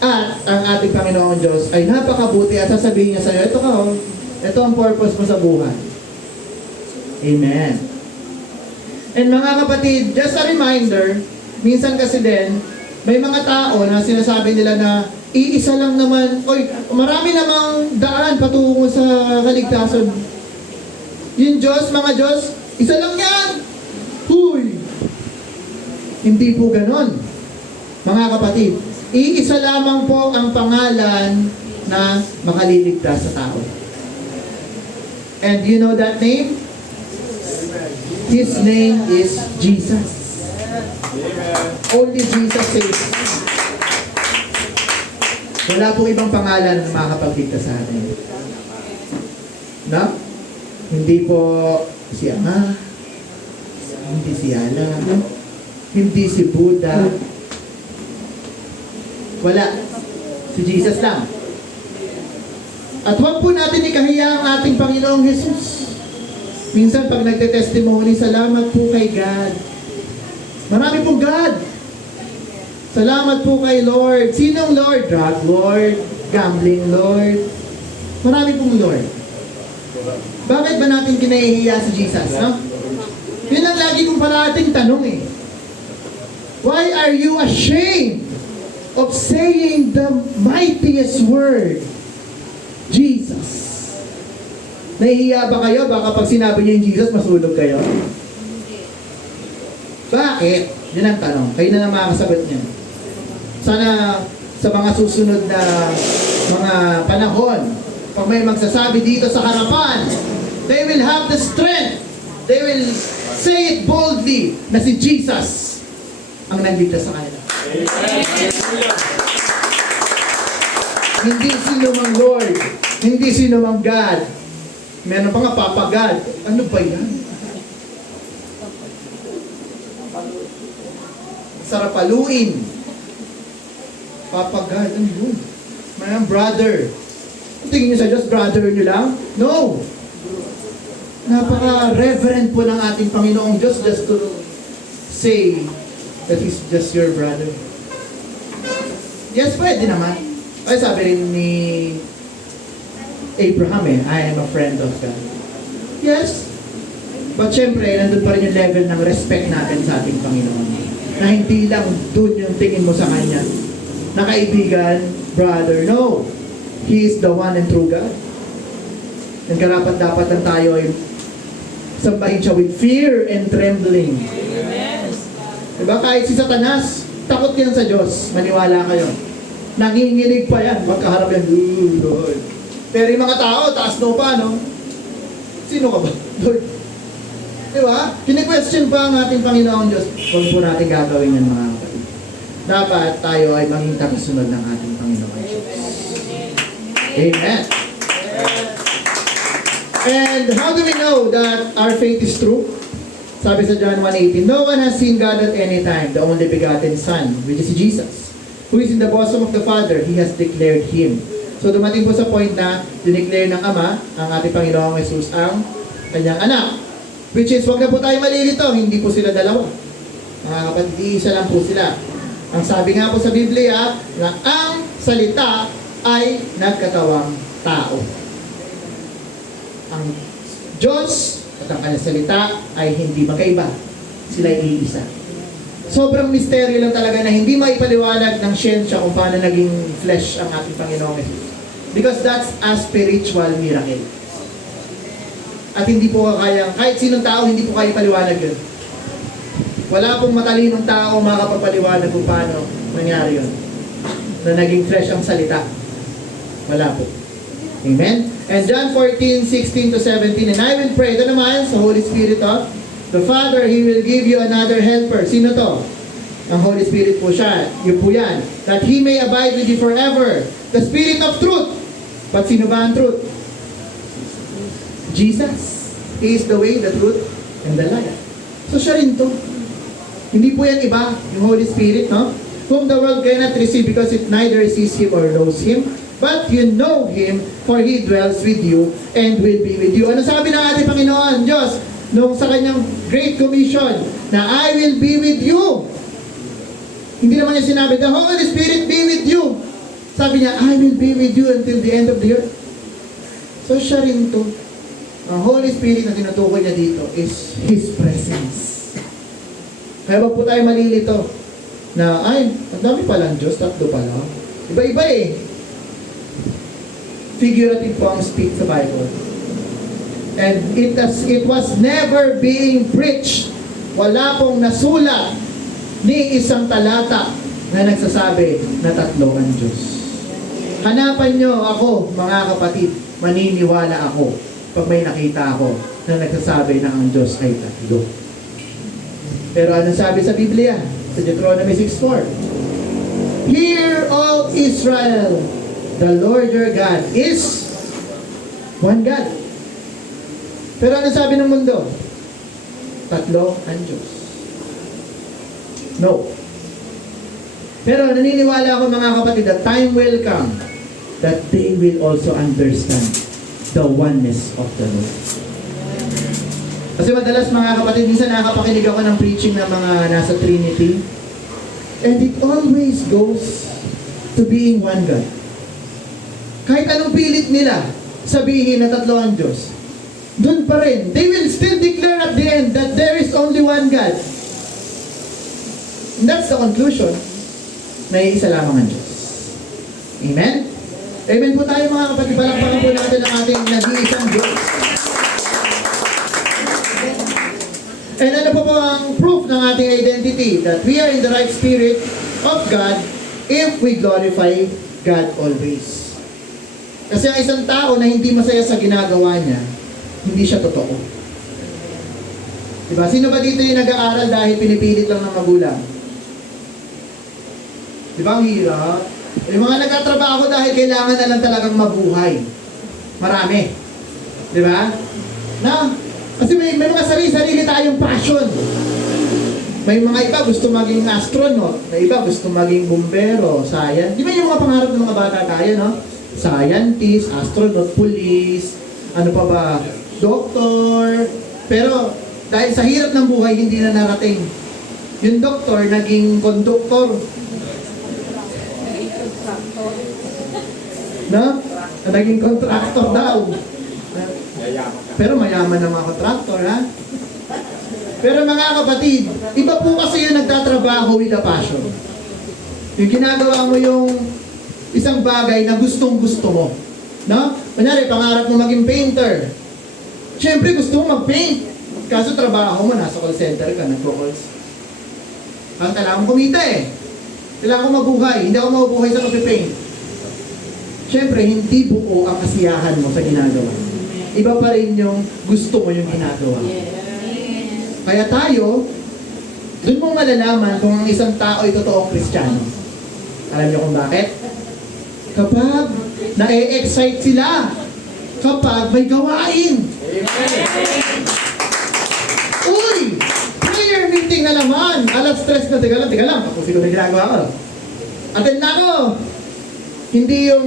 At ang ating Panginoon Diyos ay napakabuti at sasabihin niya sa iyo, ito ka oh, ito ang purpose mo sa buhay. Amen. And mga kapatid, just a reminder, minsan kasi din, may mga tao na sinasabi nila na iisa lang naman, oy, marami namang daan patungo sa kaligtasan. Yung Diyos, mga Diyos, isa lang yan. Huy! Hindi po ganon. Mga kapatid, iisa lamang po ang pangalan na makaliligtas sa tao. And you know that name? His name is Jesus. Only Jesus saves. Wala pong ibang pangalan na makakapagligtas sa atin. No? Hindi po si Ama, hindi si Allah, hindi si Buddha. Wala. Si Jesus lang. At huwag po natin ikahiya ang ating Panginoong Jesus. Minsan pag nagte-testimony, salamat po kay God. Marami pong God. Salamat po kay Lord. Sinong Lord? Drug Lord, gambling Lord. Marami pong Lord. Bakit ba natin kinahihiya si Jesus, no? Yun ang lagi kong parating tanong eh. Why are you ashamed of saying the mightiest word? Jesus. Nahihiya ba kayo? Baka pag sinabi niyo yung Jesus, masunog kayo? Bakit? Yun ang tanong. Kayo na lang makakasagot niya. Sana sa mga susunod na mga panahon, pag may magsasabi dito sa harapan, they will have the strength. They will say it boldly na si Jesus ang nagligtas sa kanila. Hindi sino mang Lord, hindi sino mang God. Meron pa nga Papa God. Ano ba yan? Sarap paluin. Papa God, ano yun? Mayroong brother. Tingin niyo sa Diyos, brother niyo lang? No! Napaka-reverent po ng ating Panginoong Diyos just to say that He's just your brother. Yes, pwede naman. Ay, sabi rin ni Abraham I am a friend of God. Yes. But syempre, nandun pa rin yung level ng respect natin sa ating Panginoon. Na hindi lang dun yung tingin mo sa Kanya. Na kaibigan, brother, no. He is the one and true God. And karapat-dapat lang tayo ay sambahin siya with fear and trembling. Amen. Diba? Kahit si Satanas, takot yan sa Diyos. Maniwala kayo. Nanginginig pa yan, magkaharap yan, Lord. Pero yung mga tao, taas no pa, no? Sino ka ba, Lord? Diba? Kini-question pa ang ating Panginoon Diyos. Huwag po natin gagawin yan, mga kapatid. Dapat tayo ay maging tagasunod ng ating Panginoon Diyos. Amen. And how do we know that our faith is true? Sabi sa John 1:18, no one has seen God at any time, the only begotten Son, which is Jesus, who is in the bosom of the Father, He has declared Him. So dumating po sa point na dineclare ng Ama, ang ating Panginoong Jesus, ang kanyang anak. Which is, wag na po tayo malilito, hindi po sila dalawa. Mga kapatid, isa lang po sila. Ang sabi nga po sa Biblia, na ang salita ay nagkatawang tao. Ang Diyos at ang kanyang salita ay hindi magkaiba. Sila ay iisa. Sobrang misteryo lang talaga na hindi maipaliwanag ng siyensya kung paano naging flesh ang ating Panginoong Jesus. Because that's a spiritual miracle. At hindi po kaya, kahit sinong tao, hindi po kaya paliwanag yun. Wala pong matalinong tao makapagpaliwanag kung paano nangyari yun. Na naging flesh ang salita. Wala po. Amen? And John 14:16 to 17, and I will pray, ito naman sa Holy Spirit of the Father, He will give you another helper. Sino to? Ang Holy Spirit po siya. Yun po yan. That He may abide with you forever. The Spirit of truth. But sino ba ang truth? Jesus. He is the way, the truth, and the life. So siya rin to. Hindi po yan iba, yung Holy Spirit, no? Whom the world cannot receive because it neither sees Him or knows Him. But you know Him, for He dwells with you and will be with you. Ano sabi ng ating Panginoon Diyos nung sa kanyang Great Commission na I will be with you? Hindi naman niya sinabi, the Holy Spirit be with you. Sabi niya, I will be with you until the end of the earth. So siya rin to. Ang Holy Spirit na tinutukoy niya dito is His presence. Kaya wag po tayo malilito na, ay, ang dami palang Diyos, tatlo pala. Iba-iba eh. Figurative po ang speak sa Bible. And it was never being preached. Wala pong nasulat ni isang talata na nagsasabi na tatlo ang Diyos. Hanapan nyo ako, mga kapatid, maniniwala ako pag may nakita ako na nagsasabi na ang Diyos ay tatlo. Pero anong sabi sa Biblia? Sa Deuteronomy 6:4. Hear, all Israel, the Lord your God is one God. Pero ano sabi ng mundo? Tatlo ang Diyos. No. Pero naniniwala ako, mga kapatid, that time will come that they will also understand the oneness of the Lord. Kasi madalas, mga kapatid, minsan nakakapakinig ako ng preaching ng mga nasa Trinity, and it always goes to being one God. Kahit anong pilit nila sabihin na tatlo ang Diyos, doon pa rin, they will still declare at the end that there is only one God. And that's the conclusion, na iisa lamang ang Diyos. Amen? Amen po tayo, mga kapatid. Palakpakan po natin ang ating nag-iisang Diyos. And ano po ang proof ng ating identity? That we are in the right spirit of God if we glorify God always. Kasi ang isang tao na hindi masaya sa ginagawa niya, hindi siya totoo. Diba? Sino ba dito yung nag-aaral dahil pinipilit lang ng magulang? Diba ang hirap? Yung mga nagtatrabaho dahil kailangan na lang talagang mabuhay. Marami. Diba? Na? Kasi may mga sarili tayong passion. May mga iba gusto maging astronaut, may iba gusto maging bumbero, science. Di ba yung mga pangarap ng mga bata tayo, no? Scientist, astronaut, police, ano pa ba? Doktor. Pero dahil sa hirap ng buhay, hindi na narating. Yung doktor, naging konduktor. No? Naging contractor daw. Pero mayaman ng mga contractor, ha? Pero mga kapatid, iba po kasi yung nagtatrabaho with a passion. Yung ginagawa mo yung isang bagay na gustong-gusto mo. No? Kunyari, pangarap mo maging painter. Siyempre, gusto mo mag-paint. Kaso trabaho mo, nasa call center ka, nagpo-calls. Ang kailangan kumita eh. Kailangan ko mabuhay. Hindi ako mabubuhay sa pagpipaint. Siyempre, hindi buo ang kasiyahan mo sa ginagawa. Iba pa rin yung gusto mo yung ginagawa. Kaya tayo, dun mo malalaman kung ang isang tao ay totoong Kristiyano. Alam niyo kung bakit? Kapag na-excite sila, kapag may gawain. Uy! Prayer meeting na naman! Alas 3 na, teka lang, ako siguro may ginagawa ko. Attend na ako! Hindi yung,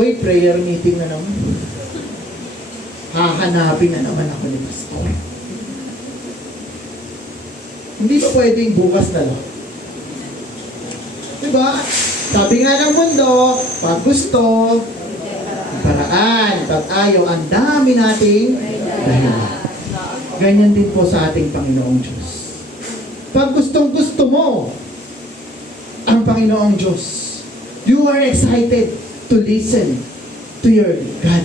uy, prayer meeting na naman. Hahanapin na naman ako ni Pastor. Hindi ba pwedeng bukas na lang? Diba? Sabi nga ng mundo, pag gusto, paraan, pag ayaw, ang dami nating dahilan. Ganyan din po sa ating Panginoong Diyos. Pag gustong gusto mo ang Panginoong Diyos, you are excited to listen to your God.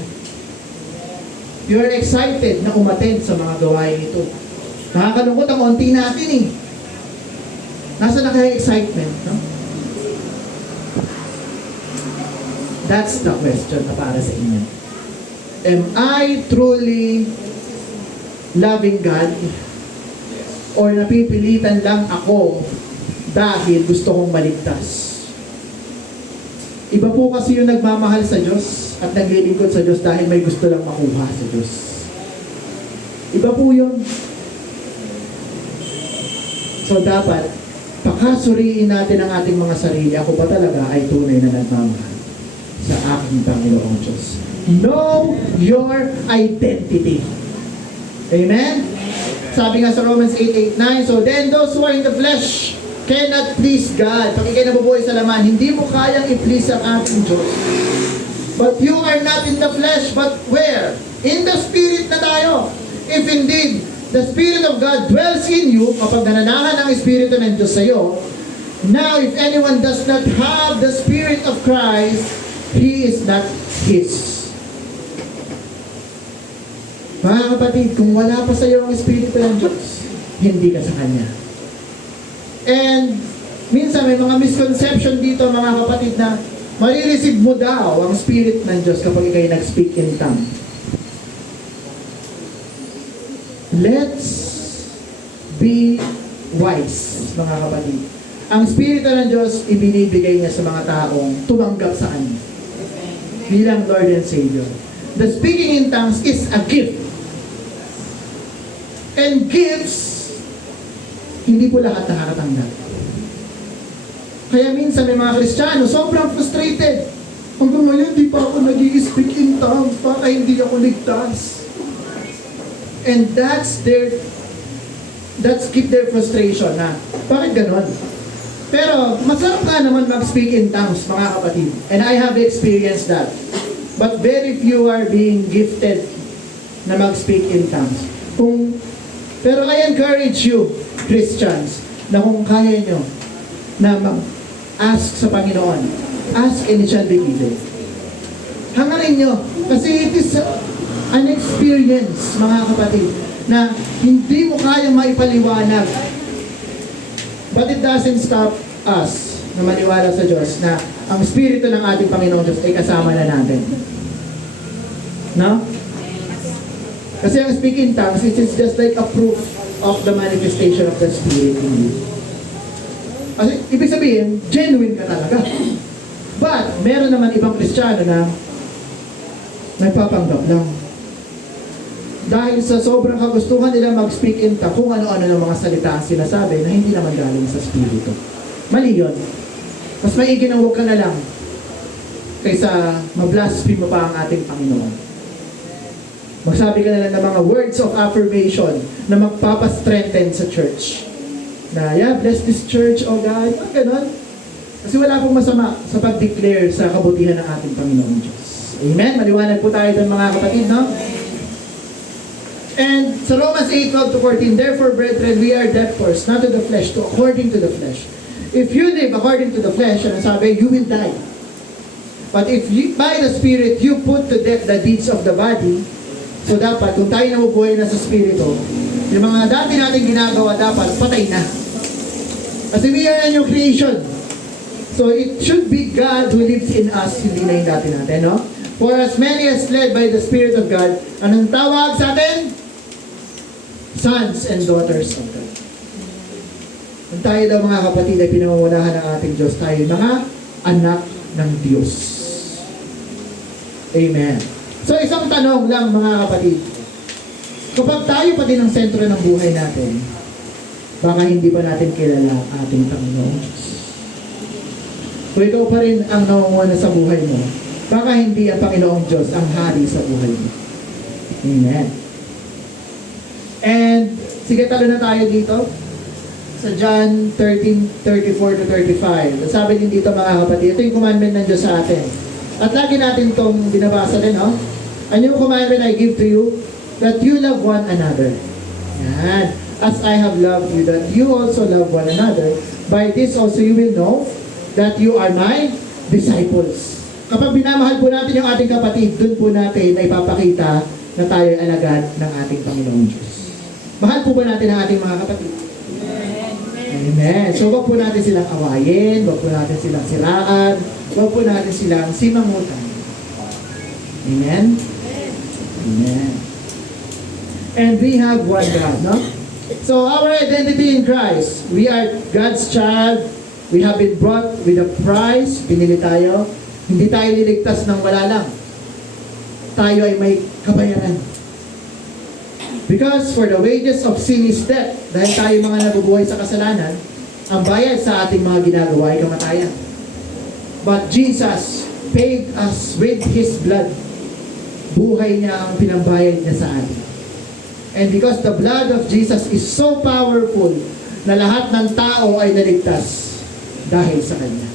You are excited na umattend sa mga gawain ito. Nakakalungkot ang onti natin eh. Nasa na kaya excitement, no? That's the question na para sa inyo. Am I truly loving God? Or napipilitan lang ako dahil gusto kong maligtas? Iba po kasi yung nagmamahal sa Diyos at naglilingkod sa Diyos dahil may gusto lang makuha sa Diyos. Iba po yun. So dapat, pakasuriin natin ang ating mga sarili. Ako ba talaga ay tunay na nagmamahal sa aking Panginoong Diyos? Know your identity. Amen? Sabi nga sa Romans 8:8-9, so then those who are in the flesh cannot please God. Pag ikay nabubuhay sa laman, hindi mo kayang i-please ang ating Diyos. But you are not in the flesh, but where? In the Spirit na tayo. If indeed, the Spirit of God dwells in you, kapag nananahan ang Espiritu ng Diyos sa iyo, now if anyone does not have the Spirit of Christ, he is not His. Mga kapatid, kung wala pa sa iyo ang Espiritu ng Diyos, hindi ka sa Kanya. And minsan may mga misconception dito mga kapatid na marireceive mo daw ang Spirit ng Diyos kapag ikay nag-speak in tongue. Let's be wise, mga kapatid. Ang Espiritu ng Diyos, ibinibigay niya sa mga taong tumanggap sa Kanya bilang Lord and Savior. The speaking in tongues is a gift. And gifts, hindi po lahat nakakatanggap. Kaya minsan may mga Kristiyano, sobrang frustrated. Hanggang ngayon, di pa ako nag-i-speak in tongues, baka hindi ako ligtas. And that's keep their frustration na, bakit ganon? Pero, masarap nga naman mag-speak in tongues, mga kapatid. And I have experienced that. But very few are being gifted na mag-speak in tongues. Pero I encourage you, Christians, na kung kaya nyo na mag-ask sa Panginoon, ask and it shall be given. Hangarin nyo, kasi it is an experience, mga kapatid, na hindi mo kayang maipaliwanag. But it doesn't stop us na maniwala sa Diyos na ang Espiritu ng ating Panginoong Diyos ay kasama na natin. No? Kasi ang speaking tongues, it is just like a proof of the manifestation of the Spirit in you. Kasi, ibig sabihin, genuine ka talaga. But, meron naman ibang Kristiyano na nagpapanggap lang. Dahil sa sobrang kagustuhan nila mag-speak in tongues, kung ano-ano ng mga salita ang sinasabi na hindi naman galing sa Espiritu. Mali yun. Mas maigi na huwag ka na lang kaysa ma-blaspheme mo pa ang ating Panginoon. Magsabi ka na lang ng mga words of affirmation na magpapastrengthen sa church. Na, yeah, bless this church, oh God. Ganon. Kasi wala pong masama sa pag-declare sa kabutihan ng ating Panginoong Diyos. Amen? Maliwanag po tayo doon mga kapatid, no? And sa Romans 8:12-14, therefore, brethren, we are debtors, not to the flesh, to according to the flesh. If you live according to the flesh, ano sabi, you will die. But if you, by the Spirit, you put to death the deeds of the body, so dapat, kung tayo nabubuhay na sa Espiritu, yung mga dati natin ginagawa dapat, patay na. Kasi we are a new creation. So it should be God who lives in us, hindi na yung dati natin, no? For as many as led by the Spirit of God, anong tawag sa atin? Sons and daughters of God. Kung tayo daw mga kapatid ay pinangungunahan ng ating Diyos, tayo mga anak ng Diyos. Amen. So isang tanong lang mga kapatid. Kapag tayo pa din ang sentro ng buhay natin, baka hindi pa natin kilala ang ating Panginoong Diyos. Kung ikaw pa rin ang nangunguna sa buhay mo, baka hindi ang Panginoong Diyos ang hari sa buhay mo. Amen. And, sige talo na tayo dito. Sa John 13:34 to 35. Sabi din dito mga kapatid, ito yung commandment ng Diyos sa atin. At lagi natin itong binabasa din, no? A new commandment I give to you, that you love one another. Yan. As I have loved you, that you also love one another. By this also you will know that you are my disciples. Kapag binamahal po natin yung ating kapatid, dun po natin ay papakita na tayo ay alagad ng ating Panginoong Diyos. Mahal po ba natin ang ating mga kapatid? Amen. So, wag po natin silang awayin, wag po natin silang siraan, wag po natin silang simangutan. Amen? Amen. And we have one God, no? So, our identity in Christ, we are God's child. We have been brought with a price. Pinili tayo. Hindi tayo niligtas ng wala lang. Tayo ay may kabayaran. Because for the wages of sin is death. Dahil tayo mga nabubuhay sa kasalanan, ang bayad sa ating mga ginagawa ay kamatayan. But Jesus paid us with His blood. Buhay niya ang pinambayad niya sa atin. And because the blood of Jesus is so powerful na lahat ng tao ay naligtas dahil sa Kanya.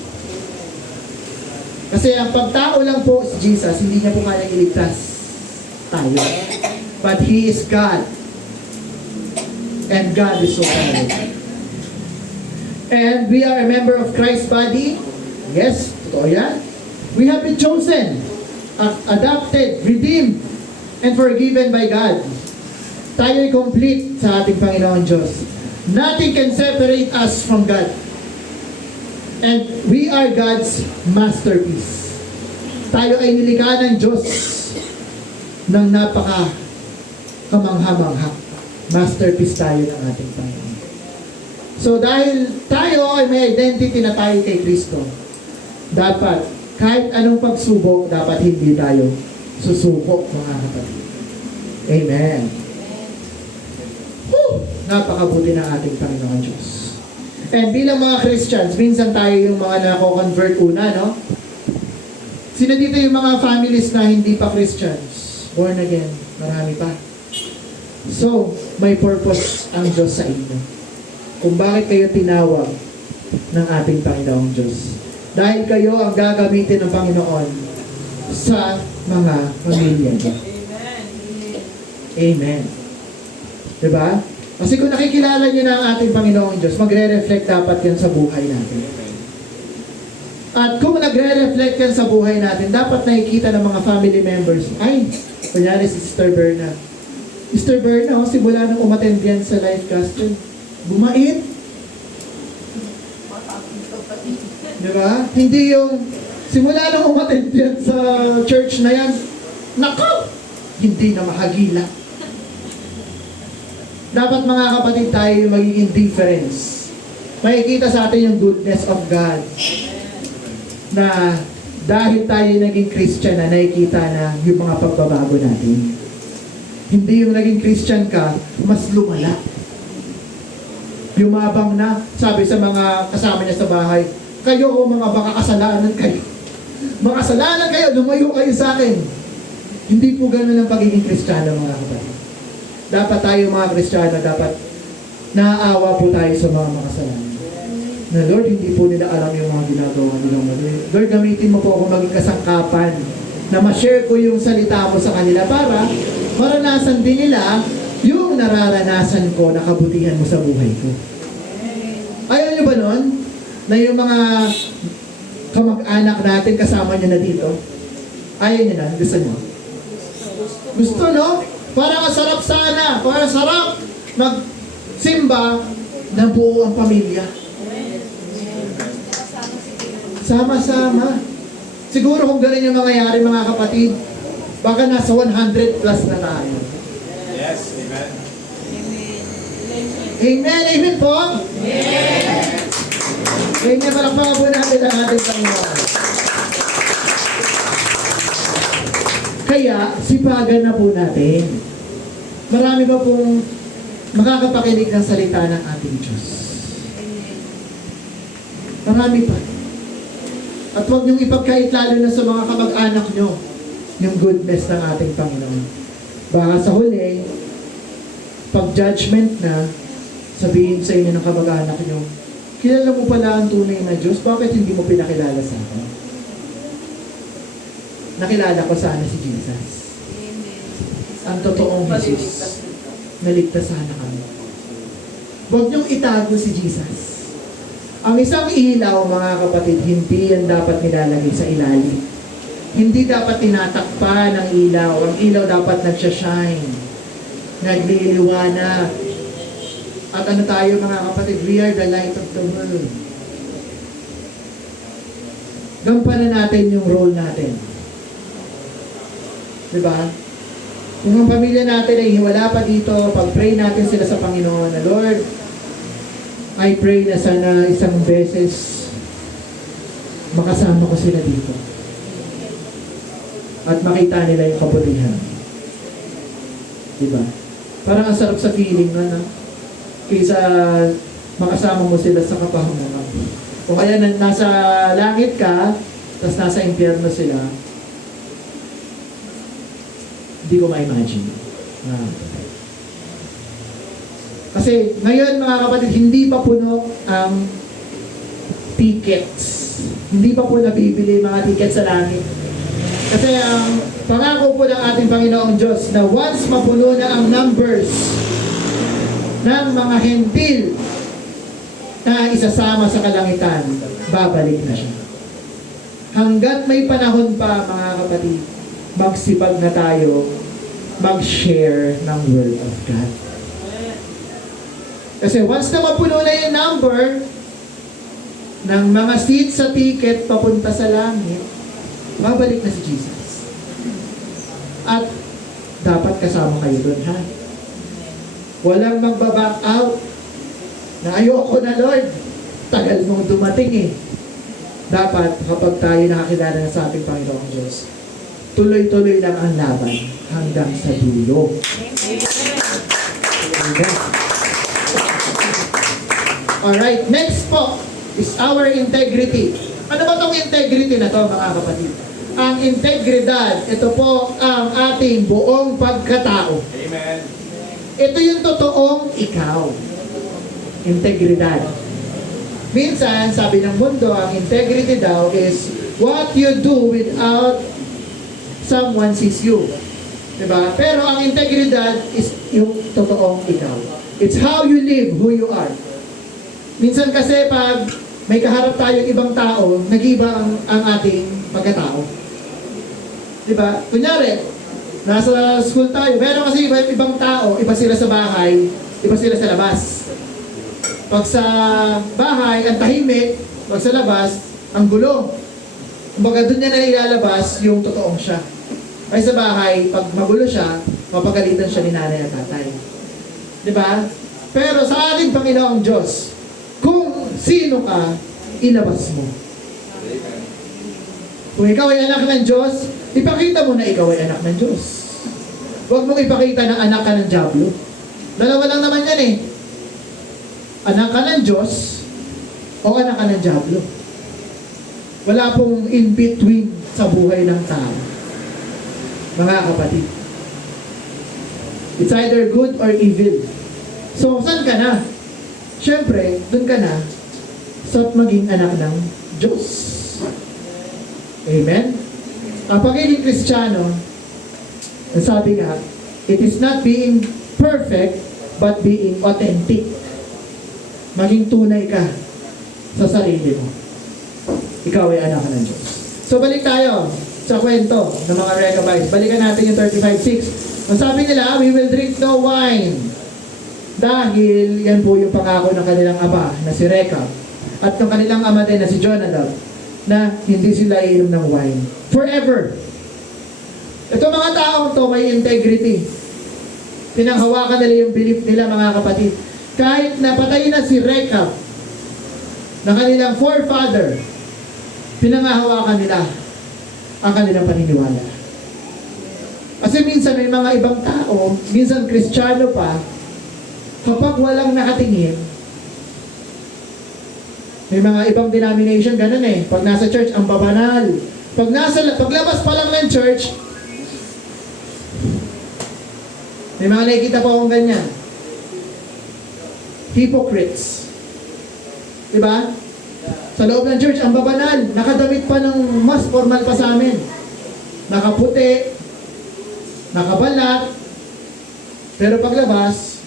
Kasi ang pagtao lang po si Jesus, hindi niya po kayang iligtas tayo. But He is God. And God is so powerful. And we are a member of Christ's body. Yes, totoo yan. We have been chosen, adopted, redeemed, and forgiven by God. Tayo ay complete sa ating Panginoon Diyos. Nothing can separate us from God. And we are God's masterpiece. Tayo ay nilikha ng Diyos ng napaka kamangha-mangha. Masterpiece tayo ng ating Panginoon. So dahil tayo ay may identity na tayo kay Kristo, dapat kahit anong pagsubok, dapat hindi tayo susuko, mga kapatid. Amen. Woo! Napakabuti ng ating Panginoon Diyos. And bilang mga Christians, minsan tayo yung mga nako-convert una, no? Sino dito yung mga families na hindi pa Christians? Born again, marami pa. So, may purpose ang Diyos sa inyo. Kung bakit kayo tinawag ng ating Panginoong Diyos. Dahil kayo ang gagamitin ng Panginoon sa mga pamilya niya. Amen. Diba? Kasi kung nakikilala nyo na ang ating Panginoong Diyos, magre-reflect dapat yan sa buhay natin. At kung nagre-reflect yan sa buhay natin, dapat nakikita ng mga family members, ay, kunyari si Sister Berna. Sister Berna, simula nang umattend yan sa life casting, bumait. Diba? Hindi yung, simula nang umattend yan sa church na yan, nako, hindi na mahagila. Dapat mga kapatid tayo yung magiging difference. Makikita sa atin yung goodness of God. Na dahil tayo naging Christian na nakikita na yung mga pagbabago natin. Hindi yung naging Christian ka, mas lumala. Yumabang na, sabi sa mga kasama niya sa bahay, kayo o mga baka kasalanan kayo. Makasalanan kayo, lumayo kayo sa akin. Hindi po ganun ang pagiging Kristiyano mga kapatid. Dapat tayo mga Kristiyano, dapat naaawa po tayo sa mga makasalanan. Na Lord, hindi po nila alam yung mga ginagawa nilang mali. Lord, gamitin mo po ako maging kasangkapan na ma-share ko yung salita mo sa kanila para maranasan din nila yung nararanasan ko na kabutihan mo sa buhay ko. Ayaw nyo ba nun? Na yung mga kamag-anak natin kasama nyo na dito? Ayaw nyo na? Gusto nyo? Gusto, no? Para masarap sana, para sarap magsimba na buo ang pamilya. Sama-sama. Siguro kung ganun yung mangyayari mga kapatid, baka nasa 100 plus na tayo. Yes, amen. Amen, amen po. Amen, palakpakan po natin ang ating Panginoon. Kaya, sipagan na po natin. Marami pa pong makakapakinig ng salita ng ating Diyos. Marami pa. At huwag niyong ipagkait lalo na sa mga kamag-anak niyo yung goodness ng ating Panginoon. Baka sa huli, pag judgment na, sabihin sa inyo ng kamag-anak niyo, kilala mo pala ang tunay na Diyos, bakit hindi mo pinakilala sa akin? Nakilala ko sana si Jesus. Ang totoong Jesus. Naligtas sana kami. Huwag niyong itago si Jesus. Ang isang ilaw, mga kapatid, hindi yan dapat nilalagay sa ilalim. Hindi dapat tinatakpan ng ilaw. Ang ilaw dapat nagsashine. Nagliliwanag. At ano tayo, mga kapatid? We are the light of the world. Gampanan natin yung role natin. Diba? Kung ang pamilya natin ay wala pa dito, pag-pray natin sila sa Panginoon na, Lord, I pray na sana isang beses makasama ko sila dito. At makita nila yung kabutihan. Diba? Parang ang sarap sa feeling na, kaysa makasama mo sila sa kapahamangan. O kaya nasa langit ka, tapos nasa impyerno sila, hindi ko ma-imagine. Kasi ngayon mga kapatid, hindi pa puno ang tickets. Hindi pa po nabibili mga tickets sa langit. Kasi ang pangako po ng ating Panginoong Diyos na once mapuno na ang numbers ng mga hentil na isasama sa kalangitan, babalik na siya. Hanggat may panahon pa mga kapatid, magsipag na tayo mag-share ng Word of God. Kasi once na mapuno na yung number ng mga seats sa ticket papunta sa langit, babalik na si Jesus. At dapat kasama kayo doon, ha? Walang magbaback out na ayoko na, Lord. Tagal mong dumating eh. Dapat kapag tayo nakakilala na sa ating Panginoong Diyos, tuloy-tuloy lang ang laban hanggang sa dulo. Amen. Alright, next po is our integrity. Ano ba itong integrity na to, mga kapatid? Ang integridad, ito po ang ating buong pagkatao. Amen. Ito yung totoong ikaw. Integridad. Minsan, sabi ng mundo, ang integrity daw is what you do without someone sees you. Diba? Pero ang integridad is yung totoong ikaw. It's how you live, who you are. Minsan kasi pag may kaharap tayong ibang tao, nag-iba ang ating pagkatao. Diba? Kunyari, nasa school tayo, meron kasi ibang tao, iba sila sa bahay, iba sila sa labas. Pag sa bahay, ang tahimik, pag sa labas, ang gulo. Kumbaga doon niya na ilalabas yung totoong siya. Ay sa bahay, pag magulo siya, mapagalitan siya ni nanay at tatay. Diba? Pero sa ating Panginoong Diyos, kung sino ka, ilabas mo. Kung ikaw ay anak ng Diyos, ipakita mo na ikaw ay anak ng Diyos. Huwag mong ipakita na anak ka ng Diablo. Dalawa lang naman yan eh. Anak ka ng Diyos o anak ka ng Diablo. Wala pong in-between sa buhay ng tao. Mga kapatid. It's either good or evil. So, saan ka na? Siyempre, dun ka na sa maging anak ng Diyos. Amen? Ang pagiging Kristiyano, sabi nga, it is not being perfect, but being authentic. Maging tunay ka sa sarili mo. Ikaw ay anak ng Diyos. So balik tayo sa kwento ng mga Rechabites. Balikan natin yung 35:6. Ang sabi nila, we will drink no wine. Dahil yan po yung pangako ng kanilang ama na si Rechab. At ng kanilang ama din na si Jonadab. na hindi sila iinom ng wine. Forever. Ito mga taong to may integrity. Pinanghawakan nila yung belief nila, mga kapatid. Kahit napatay na si Rechab, na kanilang forefather, pinanghahawakan nila ang kanilang paniniwala. Kasi minsan may mga ibang tao, minsan Kristiyano pa, kapag walang nakatingin, may mga ibang denomination, ganun eh. Pag nasa church, ang babanal. Paglabas pa lang ng church, may mga nakikita po akong ganyan. Hypocrites. Diba? Sa loob ng church, ang babanal. Nakadamit pa ng mas formal pa sa amin. Nakaputi, nakabalat, pero paglabas,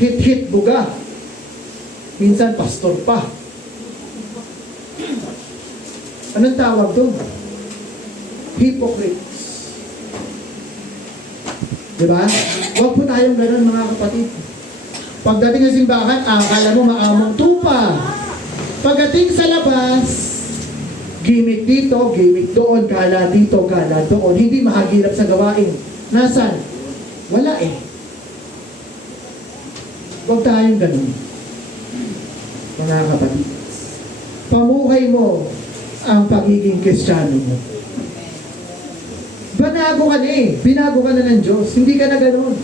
hit-hit buga. Minsan, pastor pa. Anong tawag doon? Hypocrites. Diba? Huwag po tayong ganun, mga kapatid. Pagdating sa simbahan, akala mo maamong tupa. Pagdating sa labas, gimmick dito, gimmick doon, gala dito, gala doon. Hindi mahagilap sa gawain. Nasaan? Wala eh. Huwag tayong ganun, mga kapatid. Pamuhay mo ang pagiging Kristiyano mo. Banago ka na eh. Binago ka na ng Diyos. Hindi ka na ganun.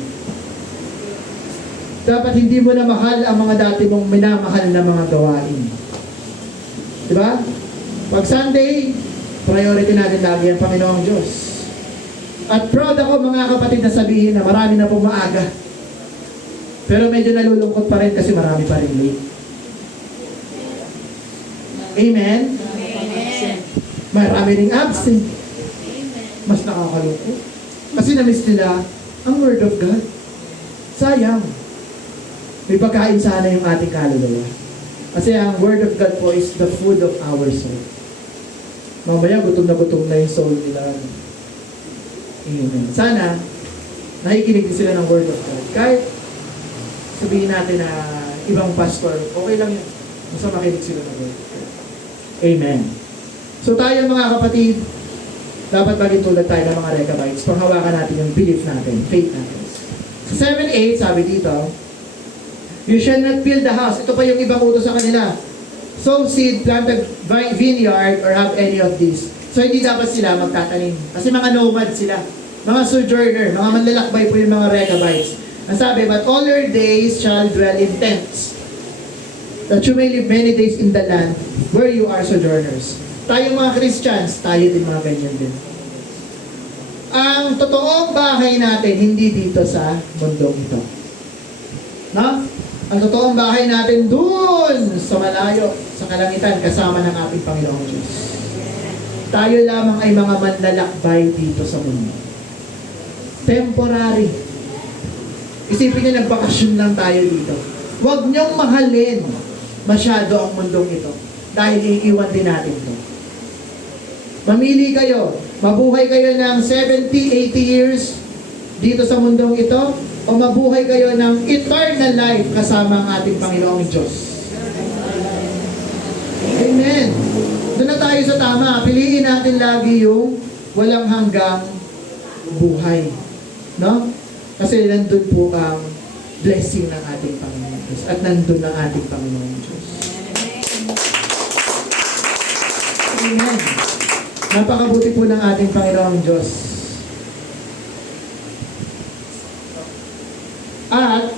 Dapat hindi mo na mahal ang mga dati mong minamahal na mga gawain. Diba? Pag Sunday, priority natin lagi ang Panginoong Diyos. At proud ako, mga kapatid, na sabihin na marami na pong maaga. Pero medyo nalulungkot pa rin kasi marami pa rin late. Amen? Amen. Marami ring absent. Mas nakakalungkot. Kasi na-miss nila ang Word of God. Sayang. May pagkain sana yung ating kaluluwa. Kasi ang Word of God po is the food of our soul. Mamaya gutom na yung soul nila. Amen. Sana, nakikinig din sila ng Word of God. Kahit sabihin natin na ibang pastor, okay lang yun. Basta makinig sila ng Word of God. Amen. So tayo, mga kapatid, dapat maging tulad tayo ng mga Rechabites. Panghawakan natin yung belief natin, faith natin. Sa 7:8, sabi dito, you shall not build the house. Ito pa yung ibang utos sa kanila. Sow seed, plant a vineyard, or have any of these. So hindi dapat sila magtatanim. Kasi mga nomad sila. Mga sojourner, mga manlalakbay po yung mga Rechabites. Ang sabi, but all your days shall dwell in tents, that you may live many days in the land where you are sojourners. Tayong mga Christians, tayo din mga ganyan din. Ang totoong bahay natin, hindi dito sa mundong ito. No? Ang totoong bahay natin dun sa malayo, sa kalangitan, kasama ng ating Panginoong Diyos. Tayo lamang ay mga manlalakbay dito sa mundo. Temporary. Isipin niyo, nagbakasyon lang tayo dito. Huwag niyong mahalin masyado ang mundong ito. Dahil iiwan din natin ito. Mamili kayo. Mabuhay kayo ng 70, 80 years dito sa mundong ito, o mabuhay kayo ng eternal life kasama ang ating Panginoong Diyos. Amen. Doon na tayo sa tama. Piliin natin lagi yung walang hanggang buhay. No? Kasi nandun po ang blessing ng ating Panginoong Diyos. At nandun ang ating Panginoong Diyos. Amen. Napakabuti po ng ating Panginoong Diyos. At,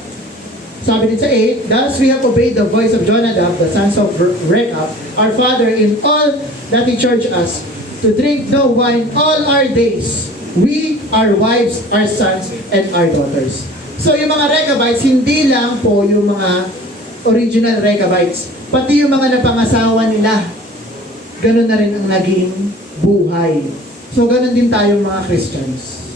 sabi din sa 8, thus we have obeyed the voice of Jonadab, the sons of Rechab, our father, in all that he charged us, to drink no wine all our days, we, our wives, our sons, and our daughters. So yung mga Rechabites, hindi lang po yung mga original Rechabites, pati yung mga napangasawa nila, ganun na rin ang naging buhay. So ganun din tayong mga Christians.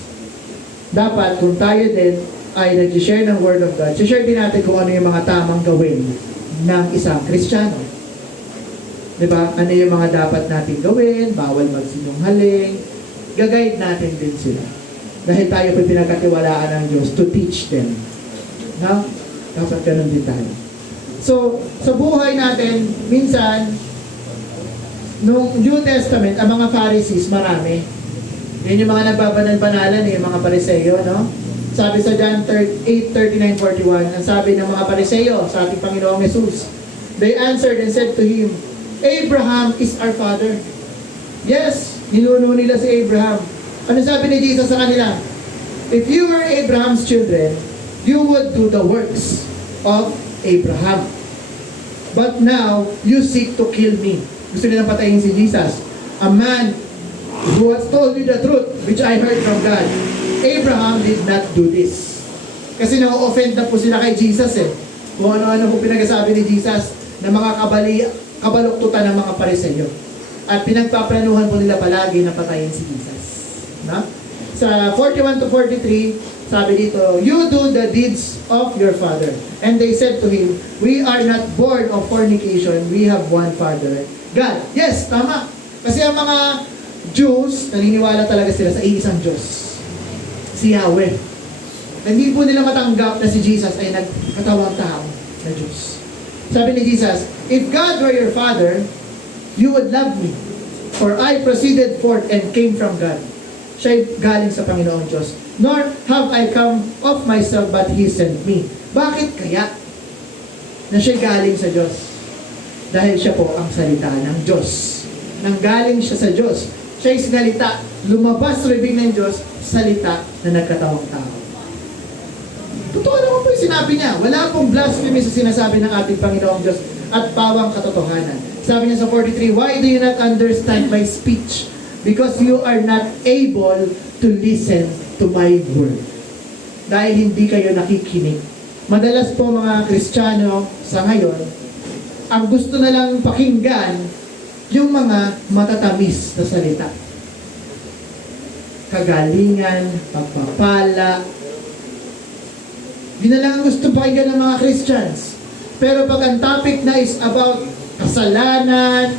Dapat kung tayo din ay nag-share ng Word of God, share din natin kung ano yung mga tamang gawin ng isang Kristiyano. Diba? Ano yung mga dapat natin gawin, bawal magsinungaling, gagayad natin din sila. Dahil tayo po pinagkatiwalaan ng Diyos to teach them. No? Dapat ganun din tayo. So, sa buhay natin, minsan, Nung New Testament, ang mga Pharisees, marami. Yan yung mga nagbabanal-banalan, yung mga Pariseo, no? Sabi sa John 8:39-41, ang sabi ng mga Pariseo sa ating Panginoong Jesus, they answered and said to him, Abraham is our father. Yes, ninuno nila si Abraham. Ano sabi ni Jesus sa kanila? If you were Abraham's children, you would do the works of Abraham. But now, you seek to kill me. Gusto nilang patayin si Jesus. A man who has told you the truth, which I heard from God. Abraham did not do this. Kasi na-offend na po sila kay Jesus eh. Kung ano-ano po pinagasabi ni Jesus na mga kabaluktutan ng mga Pariseo. At pinagpaplanuhan po nila palagi na patayin si Jesus. Na? Sa 41-43, sabi dito, you do the deeds of your father. And they said to him, we are not born of fornication, we have one father, God. Yes, tama. Kasi ang mga Jews, naniniwala talaga sila sa iisang Diyos. Si Yahweh. Hindi po nila matanggap na si Jesus ay nagkatawang tao na Diyos. Sabi ni Jesus, if God were your father, you would love me. For I proceeded forth and came from God. Siya'y galing sa Panginoong Diyos. Nor have I come of myself, but He sent me. Bakit kaya na siya'y galing sa Diyos? Dahil siya po ang salita ng Diyos. Nanggaling siya sa Diyos. Siya'y sinalita, lumabas sa bibig ng Diyos, salita na nagkatawang tao. Totoo naman po yung sinabi niya. Wala pong blasphemy sa sinasabi ng ating Panginoong Diyos at pawang katotohanan. Sabi niya sa 43, why do you not understand my speech? Because you are not able to listen to my word. Dahil hindi kayo nakikinig. Madalas po mga Kristiyano sa ngayon, ang gusto na lang pakinggan yung mga matatamis na salita. Kagalingan, pagpapala. Yun na lang ang gusto pakinggan ng mga Christians. Pero pag ang topic na is about kasalanan,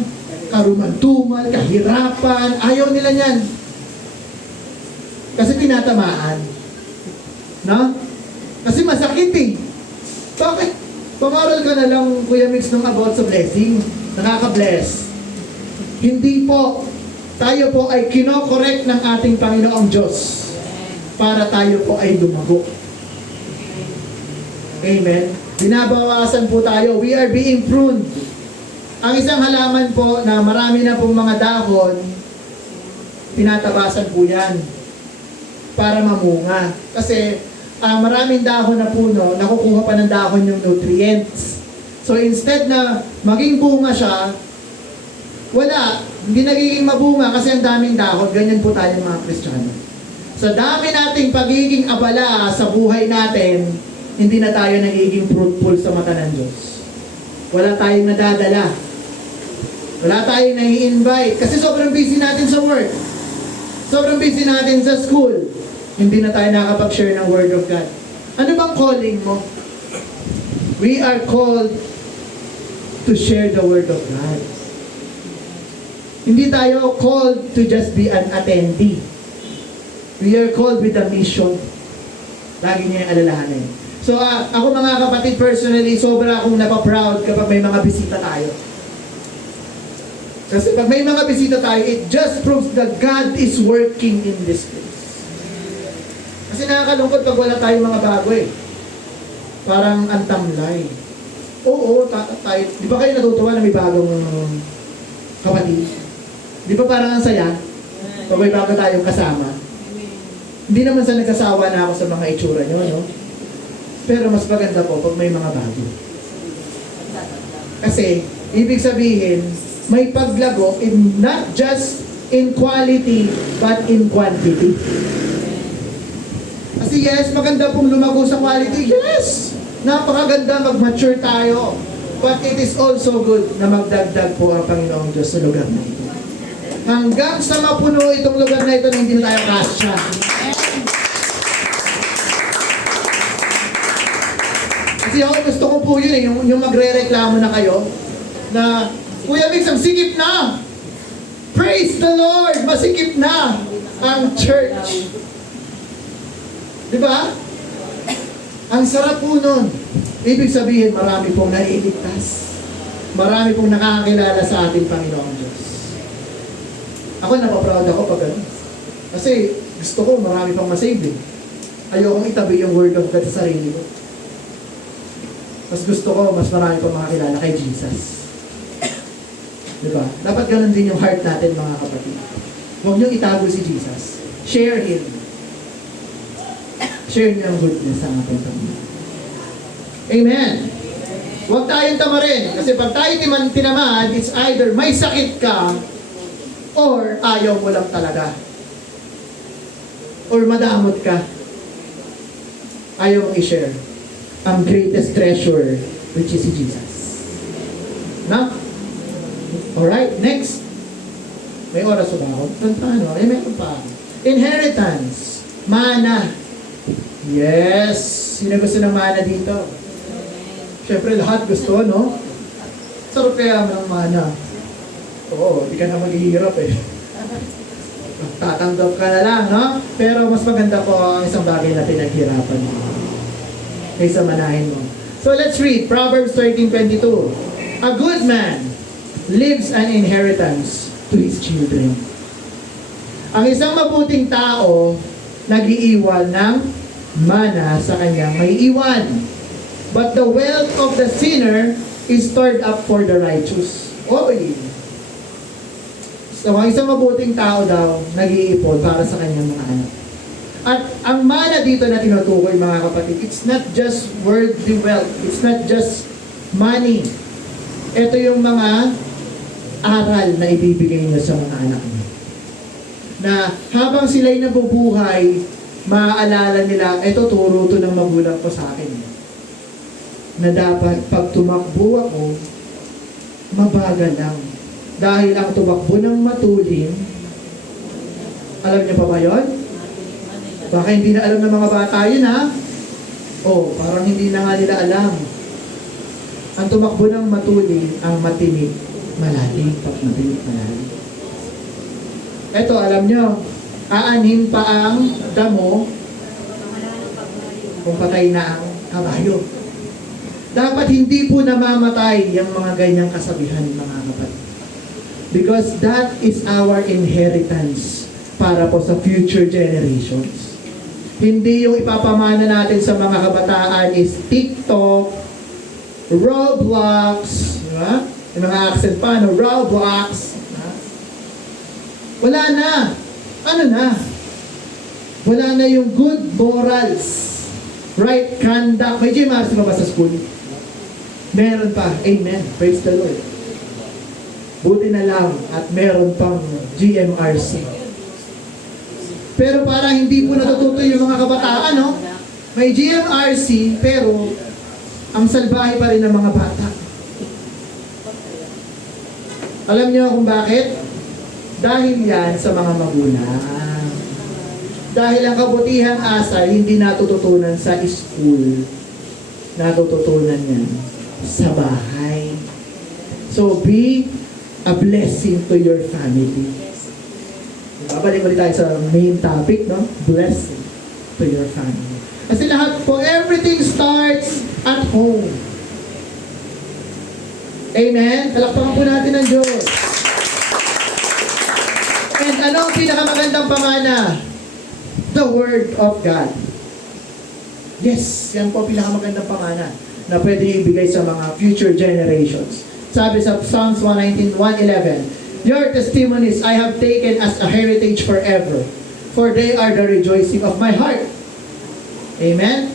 karumantuman, kahirapan, ayaw nila yan. Kasi tinatamaan. No? Kasi masakit eh. Bakit? Pamaral ka na lang, Kuya Mix, ng about sa blessing. Nakaka-bless. Hindi po. Tayo po ay kinokorek ng ating Panginoong Diyos para tayo po ay lumago. Amen? Binabawasan po tayo. We are being pruned. Ang isang halaman po na marami na pong mga dahon, tinatabasan po yan para mamunga. Kasi maraming dahon na puno, nakukuha pa ng dahon yung nutrients. So instead na maging bunga siya, wala, hindi nagiging mabunga kasi ang daming dahon. Ganyan po tayo mga Kristiyano. Sa dami nating pagiging abala sa buhay natin, hindi na tayo nagiging fruitful sa mata ng Diyos. Wala tayong nadadala. Wala tayong nai-invite. Kasi sobrang busy natin sa work. Sobrang busy natin sa school. Hindi na tayo nakapag-share ng Word of God. Ano bang calling mo? We are called to share the Word of God. Hindi tayo called to just be an attendee. We are called with a mission. Lagi niya yung alalahanin. So ako mga kapatid, personally, sobra akong napaproud kapag may mga bisita tayo. Kasi pag may mga bisita tayo, it just proves that God is working in this place. Kasi nakakalungkot pag wala tayong mga bago eh. Parang antamlay. Oo, tayo. Di ba kayo natutuwa na may bagong kapatid? Di ba parang ang saya? Pag may bago tayong kasama. Hindi naman sa nagkasawa na ako sa mga itsura nyo, no? Pero mas maganda po pag may mga bago. Kasi, ibig sabihin, may paglago in not just in quality, but in quantity. Kasi yes, maganda pong lumago sa quality. Yes! Napakaganda mag-mature tayo. But it is also good na magdagdag po ang Panginoong Diyos sa lugar na ito. Hanggang sa mapuno itong lugar na ito na hindi na tayo kasya. Kasi ako gusto ko po yun eh, yung magre-reklamo na kayo na, Kuya Mix, ang sikip na! Praise the Lord! Masikip na ang church. Di ba? Ang sarap po nun. Ibig sabihin, marami pong nailigtas. Marami pong nakakakilala sa ating Panginoong Diyos. Ako napaproud ako pag ano. Kasi gusto ko marami pang masave eh. Ayokong itabi yung word of God sa sarili ko. Mas gusto ko, mas marami pang makakilala kay Jesus. Diba? Dapat ganun din yung heart natin mga kapatid. Huwag niyong itago si Jesus. Share Him. Share niyo ang goodness sa ating Panginoon. Amen. Huwag tayong tamarin. Kasi pag tayo tinamaan, it's either may sakit ka or ayaw mo lang talaga. Or madamot ka. Ayaw mong i-share ang greatest treasure, which is si Jesus. No? Alright, next. May oras ba ako? Paano? Meron pa. Inheritance. Mana. Yes. Sino gusto ng mana dito? Siyempre, lahat gusto, no? Sarap kaya ng mana. Oo, di ka na maghihirap eh. Tatanggap ka na lang, no? Pero mas maganda po ang isang bagay na pinaghirapan mo. Kaysa manahin mo. So let's read Proverbs 13:22. A good man leaves an inheritance to his children. Ang isang mabuting tao nag-iiwan ng mana sa kanyang may iwan. But the wealth of the sinner is stored up for the righteous. Oy! So, ang isang mabuting tao daw, nag-iipon para sa kanyang mga anak. At ang mana dito na tinutukoy mga kapatid, it's not just worldly wealth. It's not just money. Ito yung mga aral na ibibigay niyo sa mga anak niyo. Na habang sila'y nabubuhay, maaalala nila, ito turo to ng magulang ko sa akin. Na dapat pag tumakbo ako, mabagal lang. Dahil ang tumakbo ng matulin, alam niyo pa ba yun? Baka hindi na alam ng mga bata yun ha? Oh, parang hindi na nga nila alam. Ang tumakbo ng matulin, ang matinig, malalim, pag matinig, malalim. Ito, alam nyo, aanhin pa ang damo kung patay na ang kabayo. Dapat hindi po namamatay yung mga ganyang kasabihan, mga kapatid. Because that is our inheritance para po sa future generations. Hindi yung ipapamana natin sa mga kabataan is TikTok, Roblox, diba? Yung mga accent pa, no? Roblox. Diba? Wala na. Ano na? Wala na yung good morals. Right conduct. May GMRC pa ba sa school? Meron pa. Amen. Praise the Lord. Buti na lang at meron pang GMRC. Pero parang hindi po natututo yung mga kabataan, no? May GMRC, pero ang salbahe pa rin ng mga bata. Alam niyo kung bakit? Dahil yan sa mga magulang. Dahil ang kabutihang asal hindi natututunan sa school. Natututunan yan sa bahay. So be a blessing to your family. Babalik ulit tayo sa main topic, no? Blessing to your family. Kasi lahat po, everything starts at home. Amen? Talakpakan po natin ang Diyos. And ano ang pinakamagandang pamana? The Word of God. Yes, yan po ang pinakamagandang pamana na pwede ibigay sa mga future generations. Sabi sa Psalms 119:111, your testimonies I have taken as a heritage forever, for they are the rejoicing of my heart. Amen?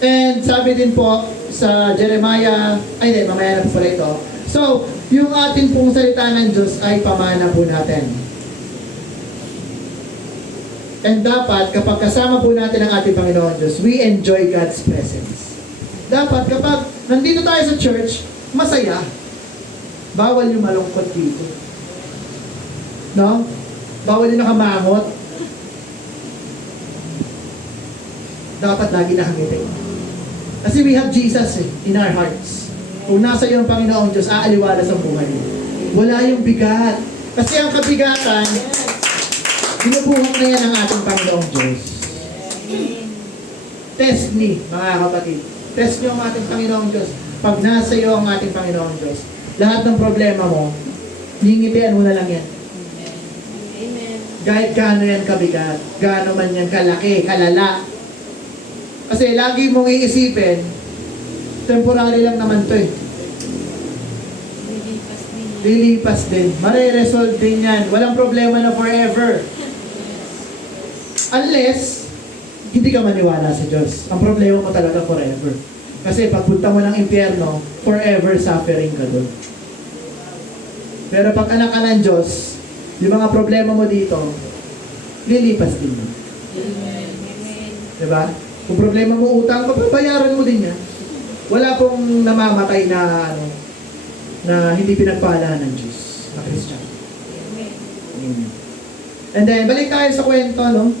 And sabi din po sa Jeremiah, ay hindi, mamaya na po pala ito. So, yung ating pong salita ng Diyos ay pamana po natin. And dapat, kapag kasama po natin ang ating Panginoon Diyos, we enjoy God's presence. Dapat, kapag nandito tayo sa church, masaya. Bawal yung malungkot dito. No? Bawal yung nakamangot. Dapat lagi nakangiti. Kasi we have Jesus in our hearts. Kung nasa iyo ang Panginoong Diyos, aaliwala sa buhay mo. Wala yung bigat. Kasi ang kabigatan, binubuhat na yan ang ating Panginoong Diyos. Test me, mga kapatid. Test niyo ang ating Panginoong Diyos. Pag nasa iyo ang ating Panginoong Diyos, lahat ng problema mo, hingitian mo na lang yan. Kahit gaano yan kabigat, gaano man yan kalaki, kalala. Kasi lagi mong iisipin, temporary lang naman to eh. Lilipas din. Mare-resolve din yan. Walang problema na forever. Unless, hindi ka maniwala sa Diyos. Ang problema mo talaga forever. Kasi pagpunta mo ng impyerno, forever suffering ka doon. Pero pag anak ka ng Diyos, yung mga problema mo dito, lilipas din yan. Diba? Kung problema mo utang, babayaran mo din yan. Wala pong namamatay na na hindi pinagpala ng Diyos na Christian. Amen. And then, balik tayo sa kwento, no?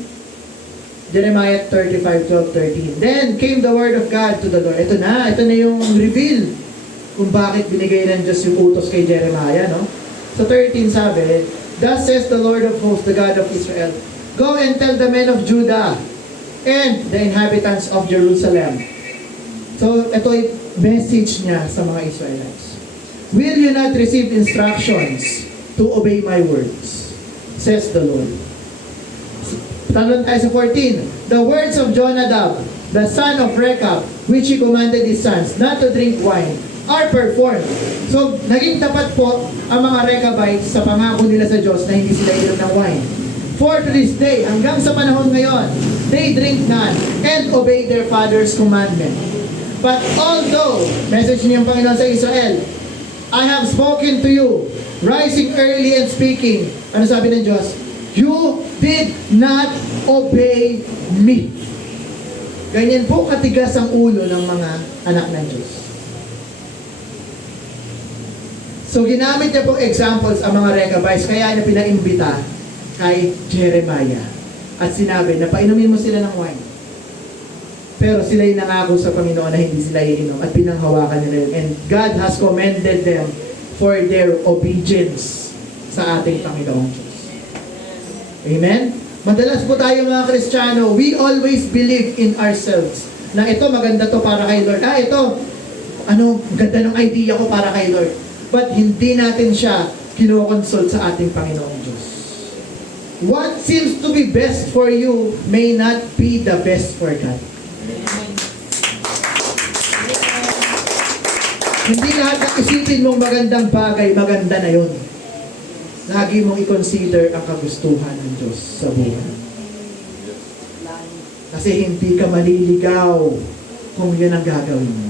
Jeremiah 35:12-13. Then came the word of God to the Lord. Ito na yung reveal kung bakit binigay ng Diyos yung utos kay Jeremiah, no? So 13 sabi, Thus says the Lord of hosts, the God of Israel, Go and tell the men of Judah and the inhabitants of Jerusalem. So ito yung message niya sa mga Israelites. Will you not receive instructions to obey my words? Says the Lord. Tanong tayo sa 14. The words of Jonadab, the son of Rechab, which he commanded his sons not to drink wine, are performed. So, naging tapat po ang mga Rechabites sa pangako nila sa Diyos na hindi sila inom ng wine. For to this day, hanggang sa panahon ngayon, they drink none and obey their father's commandment. But although, message niya ang Panginoon sa Israel, I have spoken to you, rising early and speaking. Ano sabi ng Diyos? You did not obey me. Ganyan po katigas ang ulo ng mga anak ng Diyos. So ginamit niya pong examples ang mga Rechabites, kaya niya pinaimbita kay Jeremiah. At sinabi na painumin mo sila ng wine. Pero sila'y nangako sa Panginoon na hindi sila iinom at pinanghawakan nila yun. And God has commended them for their obedience sa ating Panginoong Diyos. Amen? Madalas po tayo mga Kristiyano, we always believe in ourselves na ito maganda to para kay Lord. Ito, ganda ng idea ko para kay Lord. But hindi natin siya kinokonsult sa ating Panginoong Diyos. What seems to be best for you may not be the best for God. Hindi lahat ng isipin mong magandang bagay, maganda na yun. Lagi mong i-consider ang kagustuhan ng Diyos sa buhay. Kasi hindi ka maliligaw kung yun ang gagawin mo.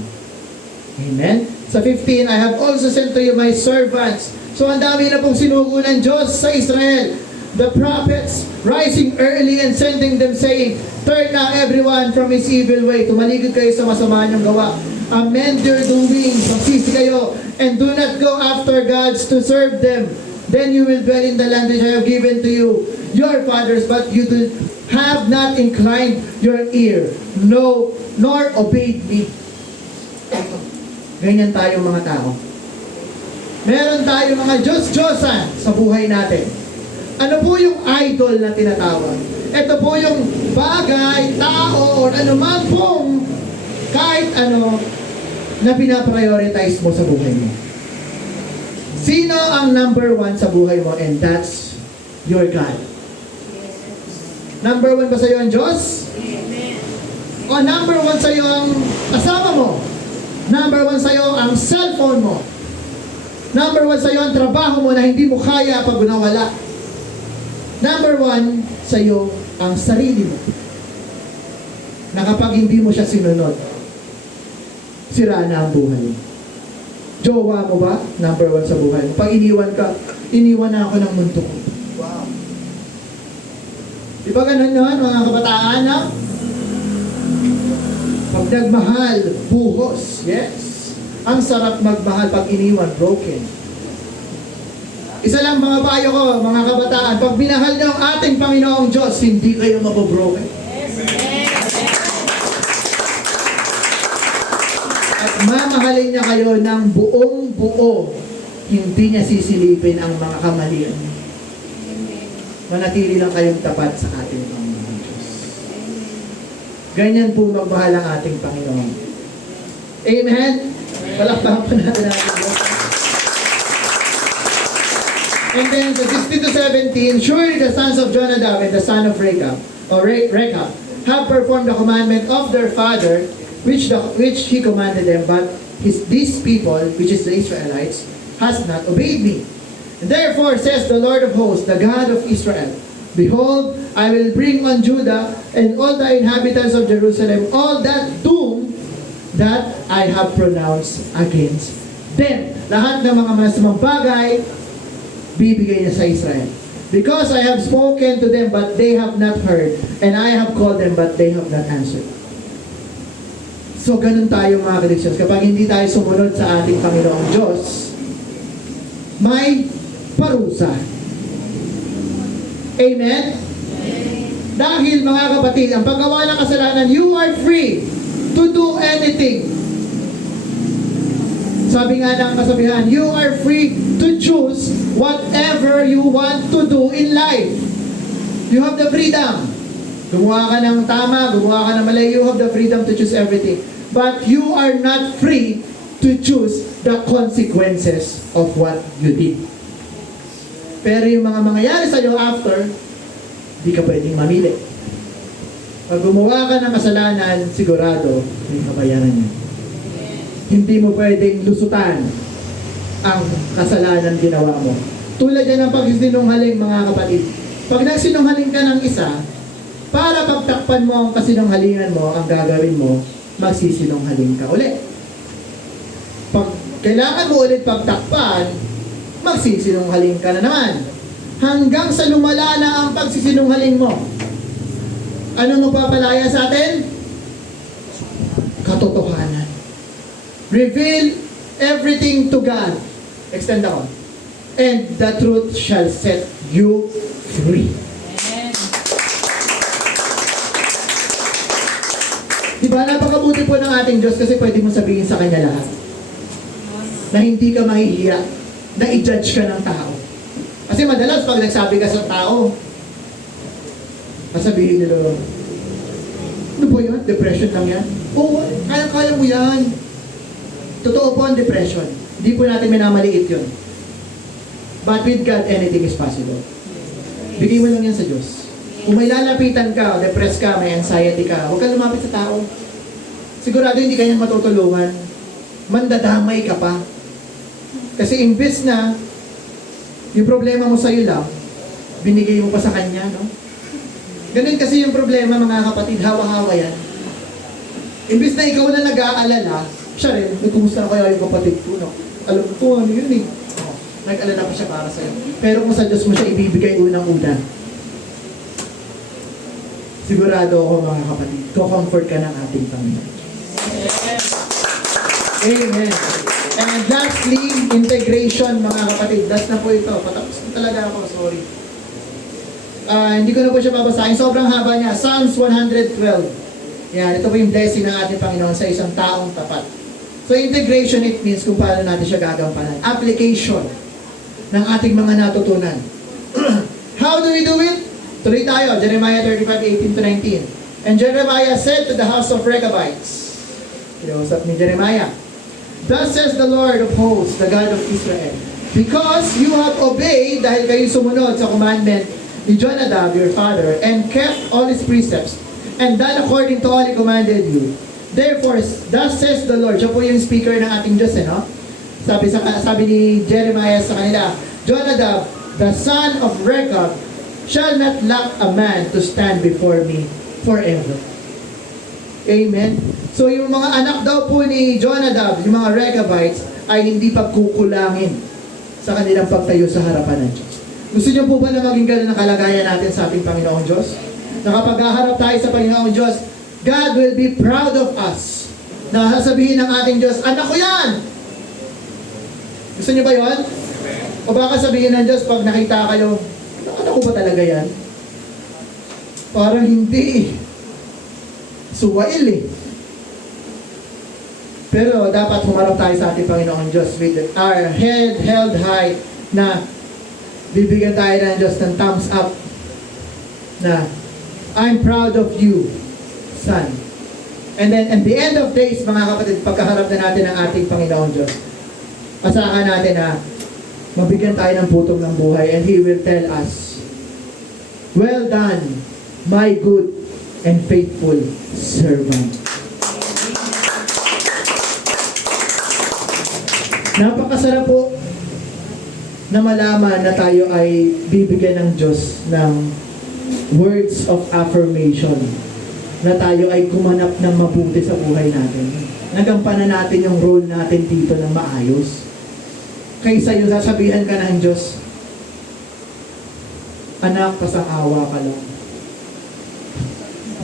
Amen? Sa 15, I have also sent to you my servants. So ang dami na pong sinugo ng Diyos sa Israel. The prophets rising early and sending them saying, Turn now everyone from his evil way. Tumaligod kayo sa masama niyong gawa. Amend your doings. Magsisi kayo. And do not go after gods to serve them. Then you will dwell in the land which I have given to you, your fathers, but you have not inclined your ear, no, nor obeyed me. Ganyan tayo mga tao. Meron tayo mga Diyos-Diyosan sa buhay natin. Ano po yung idol na tinatawag? Ito po yung bagay, tao, or anuman pong kahit ano na pinaprioritize mo sa buhay mo. Sino ang number one sa buhay mo? And that's your God. Number one ba sa'yo ang Diyos? O number one sa'yo ang asawa mo? Number one sa'yo ang cellphone mo? Number one sa'yo ang trabaho mo na hindi mo kaya pag nawala? Number one sa'yo ang sarili mo. Na kapag hindi mo siya sinunod, sira na ang buhay mo. Jowa mo ba? Number one sa buhay mo. Pag iniwan ka, iniwan na ako ng mundo ko. Wow. Di ba ganun yun, mga kabataan, ha? Pag nagmahal, buhos. Yes. Ang sarap magmahal pag iniwan, broken. Isa lang mga payo ko, mga kabataan, pag binahal niyo ang ating Panginoong Diyos, hindi kayo mabobroken. At mamahalin niya kayo ng buong buo, hindi niya sisilipin ang mga kamalian. Manatili lang kayong tapat sa ating Panginoong Diyos. Ganyan po magmahal ang ating Panginoon. Amen? Palakpakan po natin ang Diyos. And then sa 16 to 17, surely the sons of Jonadab and the son of Rechab, have performed the commandment of their father, which he commanded them, but these people, which is the Israelites, has not obeyed me. And therefore says the Lord of hosts, the God of Israel, behold, I will bring on Judah and all the inhabitants of Jerusalem all that doom that I have pronounced against them. Lahat ng mga masamang bagay, bibigay niya sa Israel. Because I have spoken to them, but they have not heard, and I have called them, but they have not answered. So, ganun tayo mga Christians. Kapag hindi tayo sumunod sa ating Panginoong Diyos, may parusa. Amen? Dahil mga kapatid, ang paggawa ng kasalanan, you are free to do anything. Sabi nga ng kasabihan, you are free to choose whatever you want to do in life. You have the freedom. Gumawa ka ng tama, gumawa ka ng mali, you have the freedom to choose everything. But you are not free to choose the consequences of what you did. Pero yung mga mangyayari sa'yo after, di ka pwedeng mamili. Pag gumawa ka ng kasalanan, sigurado, may kabayaran niya. Hindi mo pwedeng lusutan ang kasalanan ginawa mo. Tulad yan ng pagsinungaling, mga kapatid. Pag nagsinungaling ka ng isa, para pagtakpan mo ang kasinungalingan mo, ang gagawin mo, magsisinungaling ka ulit. Pag kailangan mo ulit pagtakpan, magsisinungaling ka na naman. Hanggang sa lumala na ang pagsisinungaling mo. Ano magpapalaya sa atin? Katotohanan. Reveal everything to God. Extend ako. And the truth shall set you free. Amen. Diba, napakabuti po ng ating Diyos kasi pwede mo sabihin sa Kanya lahat. Na hindi ka mahihiya, na i-judge ka ng tao. Kasi madalas pag nagsabi ka sa tao, sasabihin nila, ano po yun? Depression lang yan? Oo, kaya mo yan. Totoo po ang depression. Hindi po natin minamaliit yun. But with God, anything is possible. Bigay mo lang yan sa Diyos. Kung may lalapitan ka, depressed ka, may anxiety ka, huwag ka lumapit sa tao. Sigurado hindi kanyang matutulungan. Mandadamay ka pa. Kasi imbes na yung problema mo sa'yo lang, binigay mo pa sa kanya, no? Ganun kasi yung problema, mga kapatid, hawa-hawa yan. Imbes na ikaw na nag-aalala, siya rin, may kumusta na kaya yung kapatid ko, no? Alam ko, ano yun eh. Oh, nag-alala pa siya para sa'yo. Pero kung sa Diyos mo siya ibibigay unang-una, sigurado ako mga kapatid, ko-comfort ka ng ating Panginoon. Amen. And lastly, integration mga kapatid. Last na po ito. Patapos na talaga ako, sorry. Hindi ko na po siya babasahin. Sobrang haba niya. Psalms 112. Yan, ito po yung blessing ng ating Panginoon sa isang taong tapat. So integration, it means kung paano natin siya gagampanan. Application ng ating mga natutunan. How do we do it? Tuloy tayo. Jeremiah 35:18 to 19. And Jeremiah said to the house of Rechabites, kinausap ni Jeremiah, thus says the Lord of hosts, the God of Israel, because you have obeyed, dahil kayo sumunod sa commandment ni Jonadab, your father, and kept all his precepts, and done according to all he commanded you. Therefore, thus says the Lord. Siya po yung speaker ng ating Diyos, no? Sabi ni Jeremiah sa kanila, Jonadab, the son of Rechab, shall not lack a man to stand before me forever. Amen? So yung mga anak daw po ni Jonadab, yung mga Rechabites, ay hindi pagkukulangin sa kanilang pagtayo sa harapan ng Diyos. Gusto niyo po ba na maging ganun ang kalagayan natin sa ating Panginoong Diyos? Na kapag haharap tayo sa Panginoong Diyos, God will be proud of us. Na sasabihin ng ating Diyos, anak ko yan! Gusto niyo ba yun? O baka sabihin ng Diyos pag nakita kayo, anak ko ba talaga yan? Parang hindi. Suwail eh. Pero dapat humarap tayo sa ating Panginoong Diyos with our head held high na bibigyan tayo ng Diyos ng thumbs up na I'm proud of you, son. And then at the end of days, mga kapatid, pagkaharap na natin ang ating Panginoong Diyos, asahan natin na mabigyan tayo ng putong ng buhay, and He will tell us, "Well done, my good and faithful servant." Napakasarap po na malaman na tayo ay bibigyan ng Diyos ng words of affirmation, na tayo ay gumanap ng mabuti sa buhay natin. Nagampanan natin yung role natin dito ng maayos. Kaysa yung sasabihan ka ng Diyos, "Anak, pasang-awa ka lang.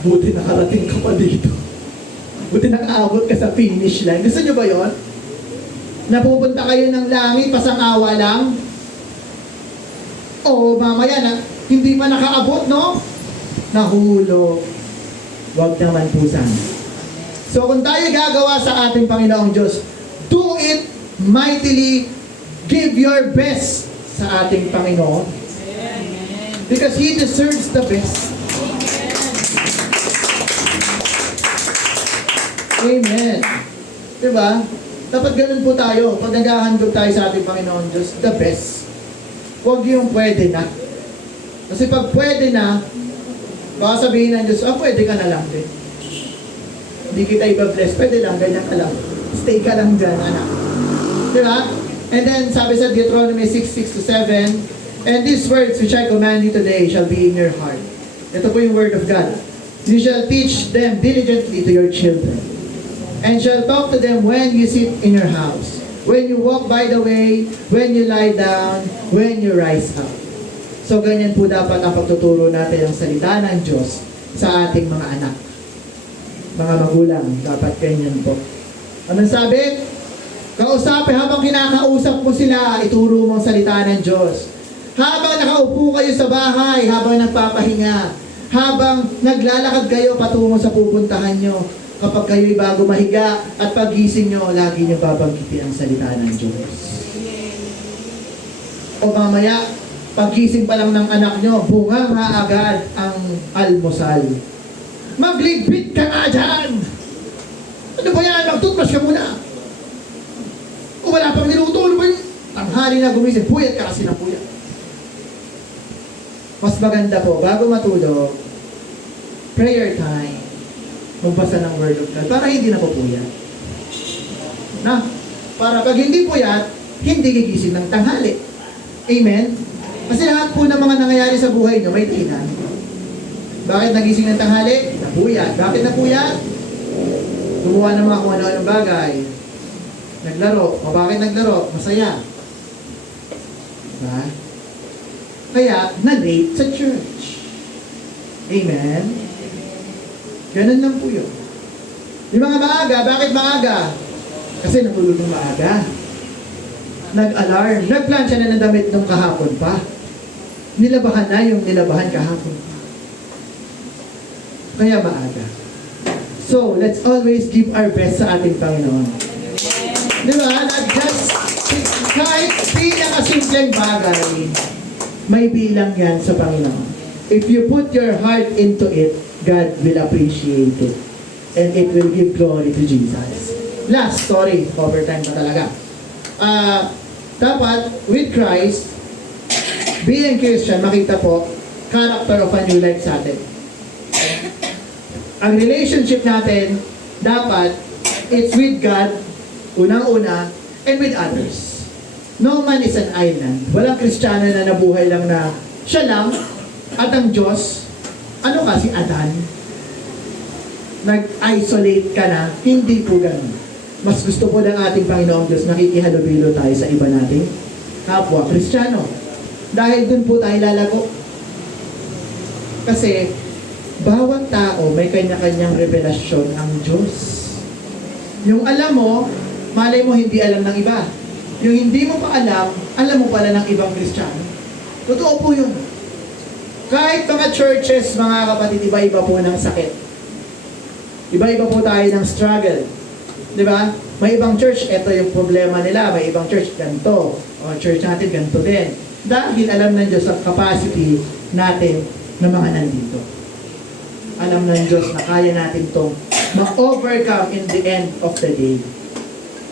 Buti nakarating ka pa dito. Buti nakaabot ka sa finish line." Gusto nyo ba yon? Napupunta kayo ng langit, pasang-awa lang? O mamaya na, hindi pa nakaabot, no? Nahulog. Wag naman po sana. So kung tayo gagawa sa ating Panginoong Diyos, do it mightily, give your best sa ating Panginoon. Because He deserves the best. Amen. Diba? Dapat ganun po tayo. Pag naghahandog tayo sa ating Panginoon Diyos, the best. Huwag yung pwede na. Kasi pag pwede na, baka sabihin ng Diyos, pwede ka na lang din. Hindi kita iba-bless, pwede lang, ganyan ka lang. Stay ka lang dyan, anak. Diba? And then, sabi sa Deuteronomy 6:6-7, "And these words which I command you today shall be in your heart." Ito po yung word of God. "You shall teach them diligently to your children, and shall talk to them when you sit in your house, when you walk by the way, when you lie down, when you rise up." So ganyan po dapat ang pagtuturo natin ng salita ng Diyos sa ating mga anak. Mga magulang, dapat ganyan po. Anong sabi? Kausapin, habang kinakausap mo sila, ituro mo ang salita ng Diyos. Habang nakaupo kayo sa bahay, habang nagpapahinga, habang naglalakad kayo patungo sa pupuntahan nyo, kapag kayo'y bago mahiga at pagising nyo, lagi nyo babanggitin ang salita ng Diyos. O mamaya, pagising pa lang ng anak nyo, bunga nga agad ang almusal. Magligpit ka nga dyan! Ano ba yan? Mag-toothbrush ka muna! O wala pang niluto, ano ba yun? Tanghali na gumising, puyat ka kasi ng puyat. Mas maganda po, bago matulog, prayer time, magbasa ng Word of God, para hindi na pupuyat. Na? Para pag hindi puyat, hindi gigising ng tanghali. Amen? Kasi lahat po ng mga nangyayari sa buhay nyo, may dahilan. Bakit nagising ng tanghali? Napuyat. Bakit napuyat? Gumawa ng mga kung ano-anong bagay. Naglaro. O bakit naglaro? Masaya. Diba? Kaya, na-late sa church. Amen? Ganun lang po yun. Yung mga maaga, bakit maaga? Kasi natulog ng maaga. Nag-alarm. Nag-plancha na ng damit nung kahapon pa. Nilabahan na yung nilabahan kahapon pa. Kaya maaga. So, let's always give our best sa ating Panginoon. Di ba? Not just kahit pinakasimpleng bagay, may bilang yan sa Panginoon. If you put your heart into it, God will appreciate it. And it will give glory to Jesus. Last story, overtime pa talaga. Dapat, with Christ, being Christian, makita po, character of a new life sa atin. Ang relationship natin, dapat, it's with God, unang-una, and with others. No man is an island. Walang Kristiyano na nabuhay lang na siya lang, at ang Diyos, ano ka, si Adan? Nag-isolate ka na, hindi po ganun. Mas gusto po ng ating Panginoong Diyos, nakikihalubilo tayo sa iba nating kapwa Kristiyano. Dahil dun po tayo lalago. Kasi, bawat tao may kanya-kanyang revelasyon ang Diyos. Yung alam mo, malay mo hindi alam ng iba. Yung hindi mo pa alam mo pala ng ibang Kristiyano. Totoo po yun. Kahit mga churches, mga kapatid, iba-iba po ng sakit. Iba-iba po tayo ng struggle. Di ba? May ibang church, ito yung problema nila. May ibang church, ganito. O church natin, ganito din. Dahil alam ng Diyos ang capacity natin ng mga nandito. Alam ng Diyos na kaya natin itong ma-overcome in the end of the day.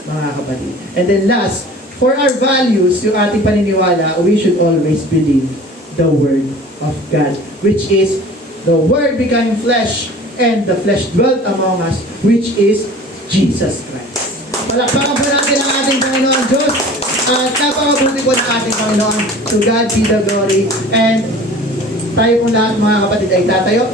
Mga kapatid. And then last, for our values, yung ating paniniwala, we should always believe the Word of God, which is the Word becoming flesh, and the flesh dwelt among us, which is Jesus Christ. Palakpakan po natin ang ating Panginoon Diyos, at napakabuti po ng ating Panginoon. To God be the glory. And tayo po lahat mga kapatid ay tatayo.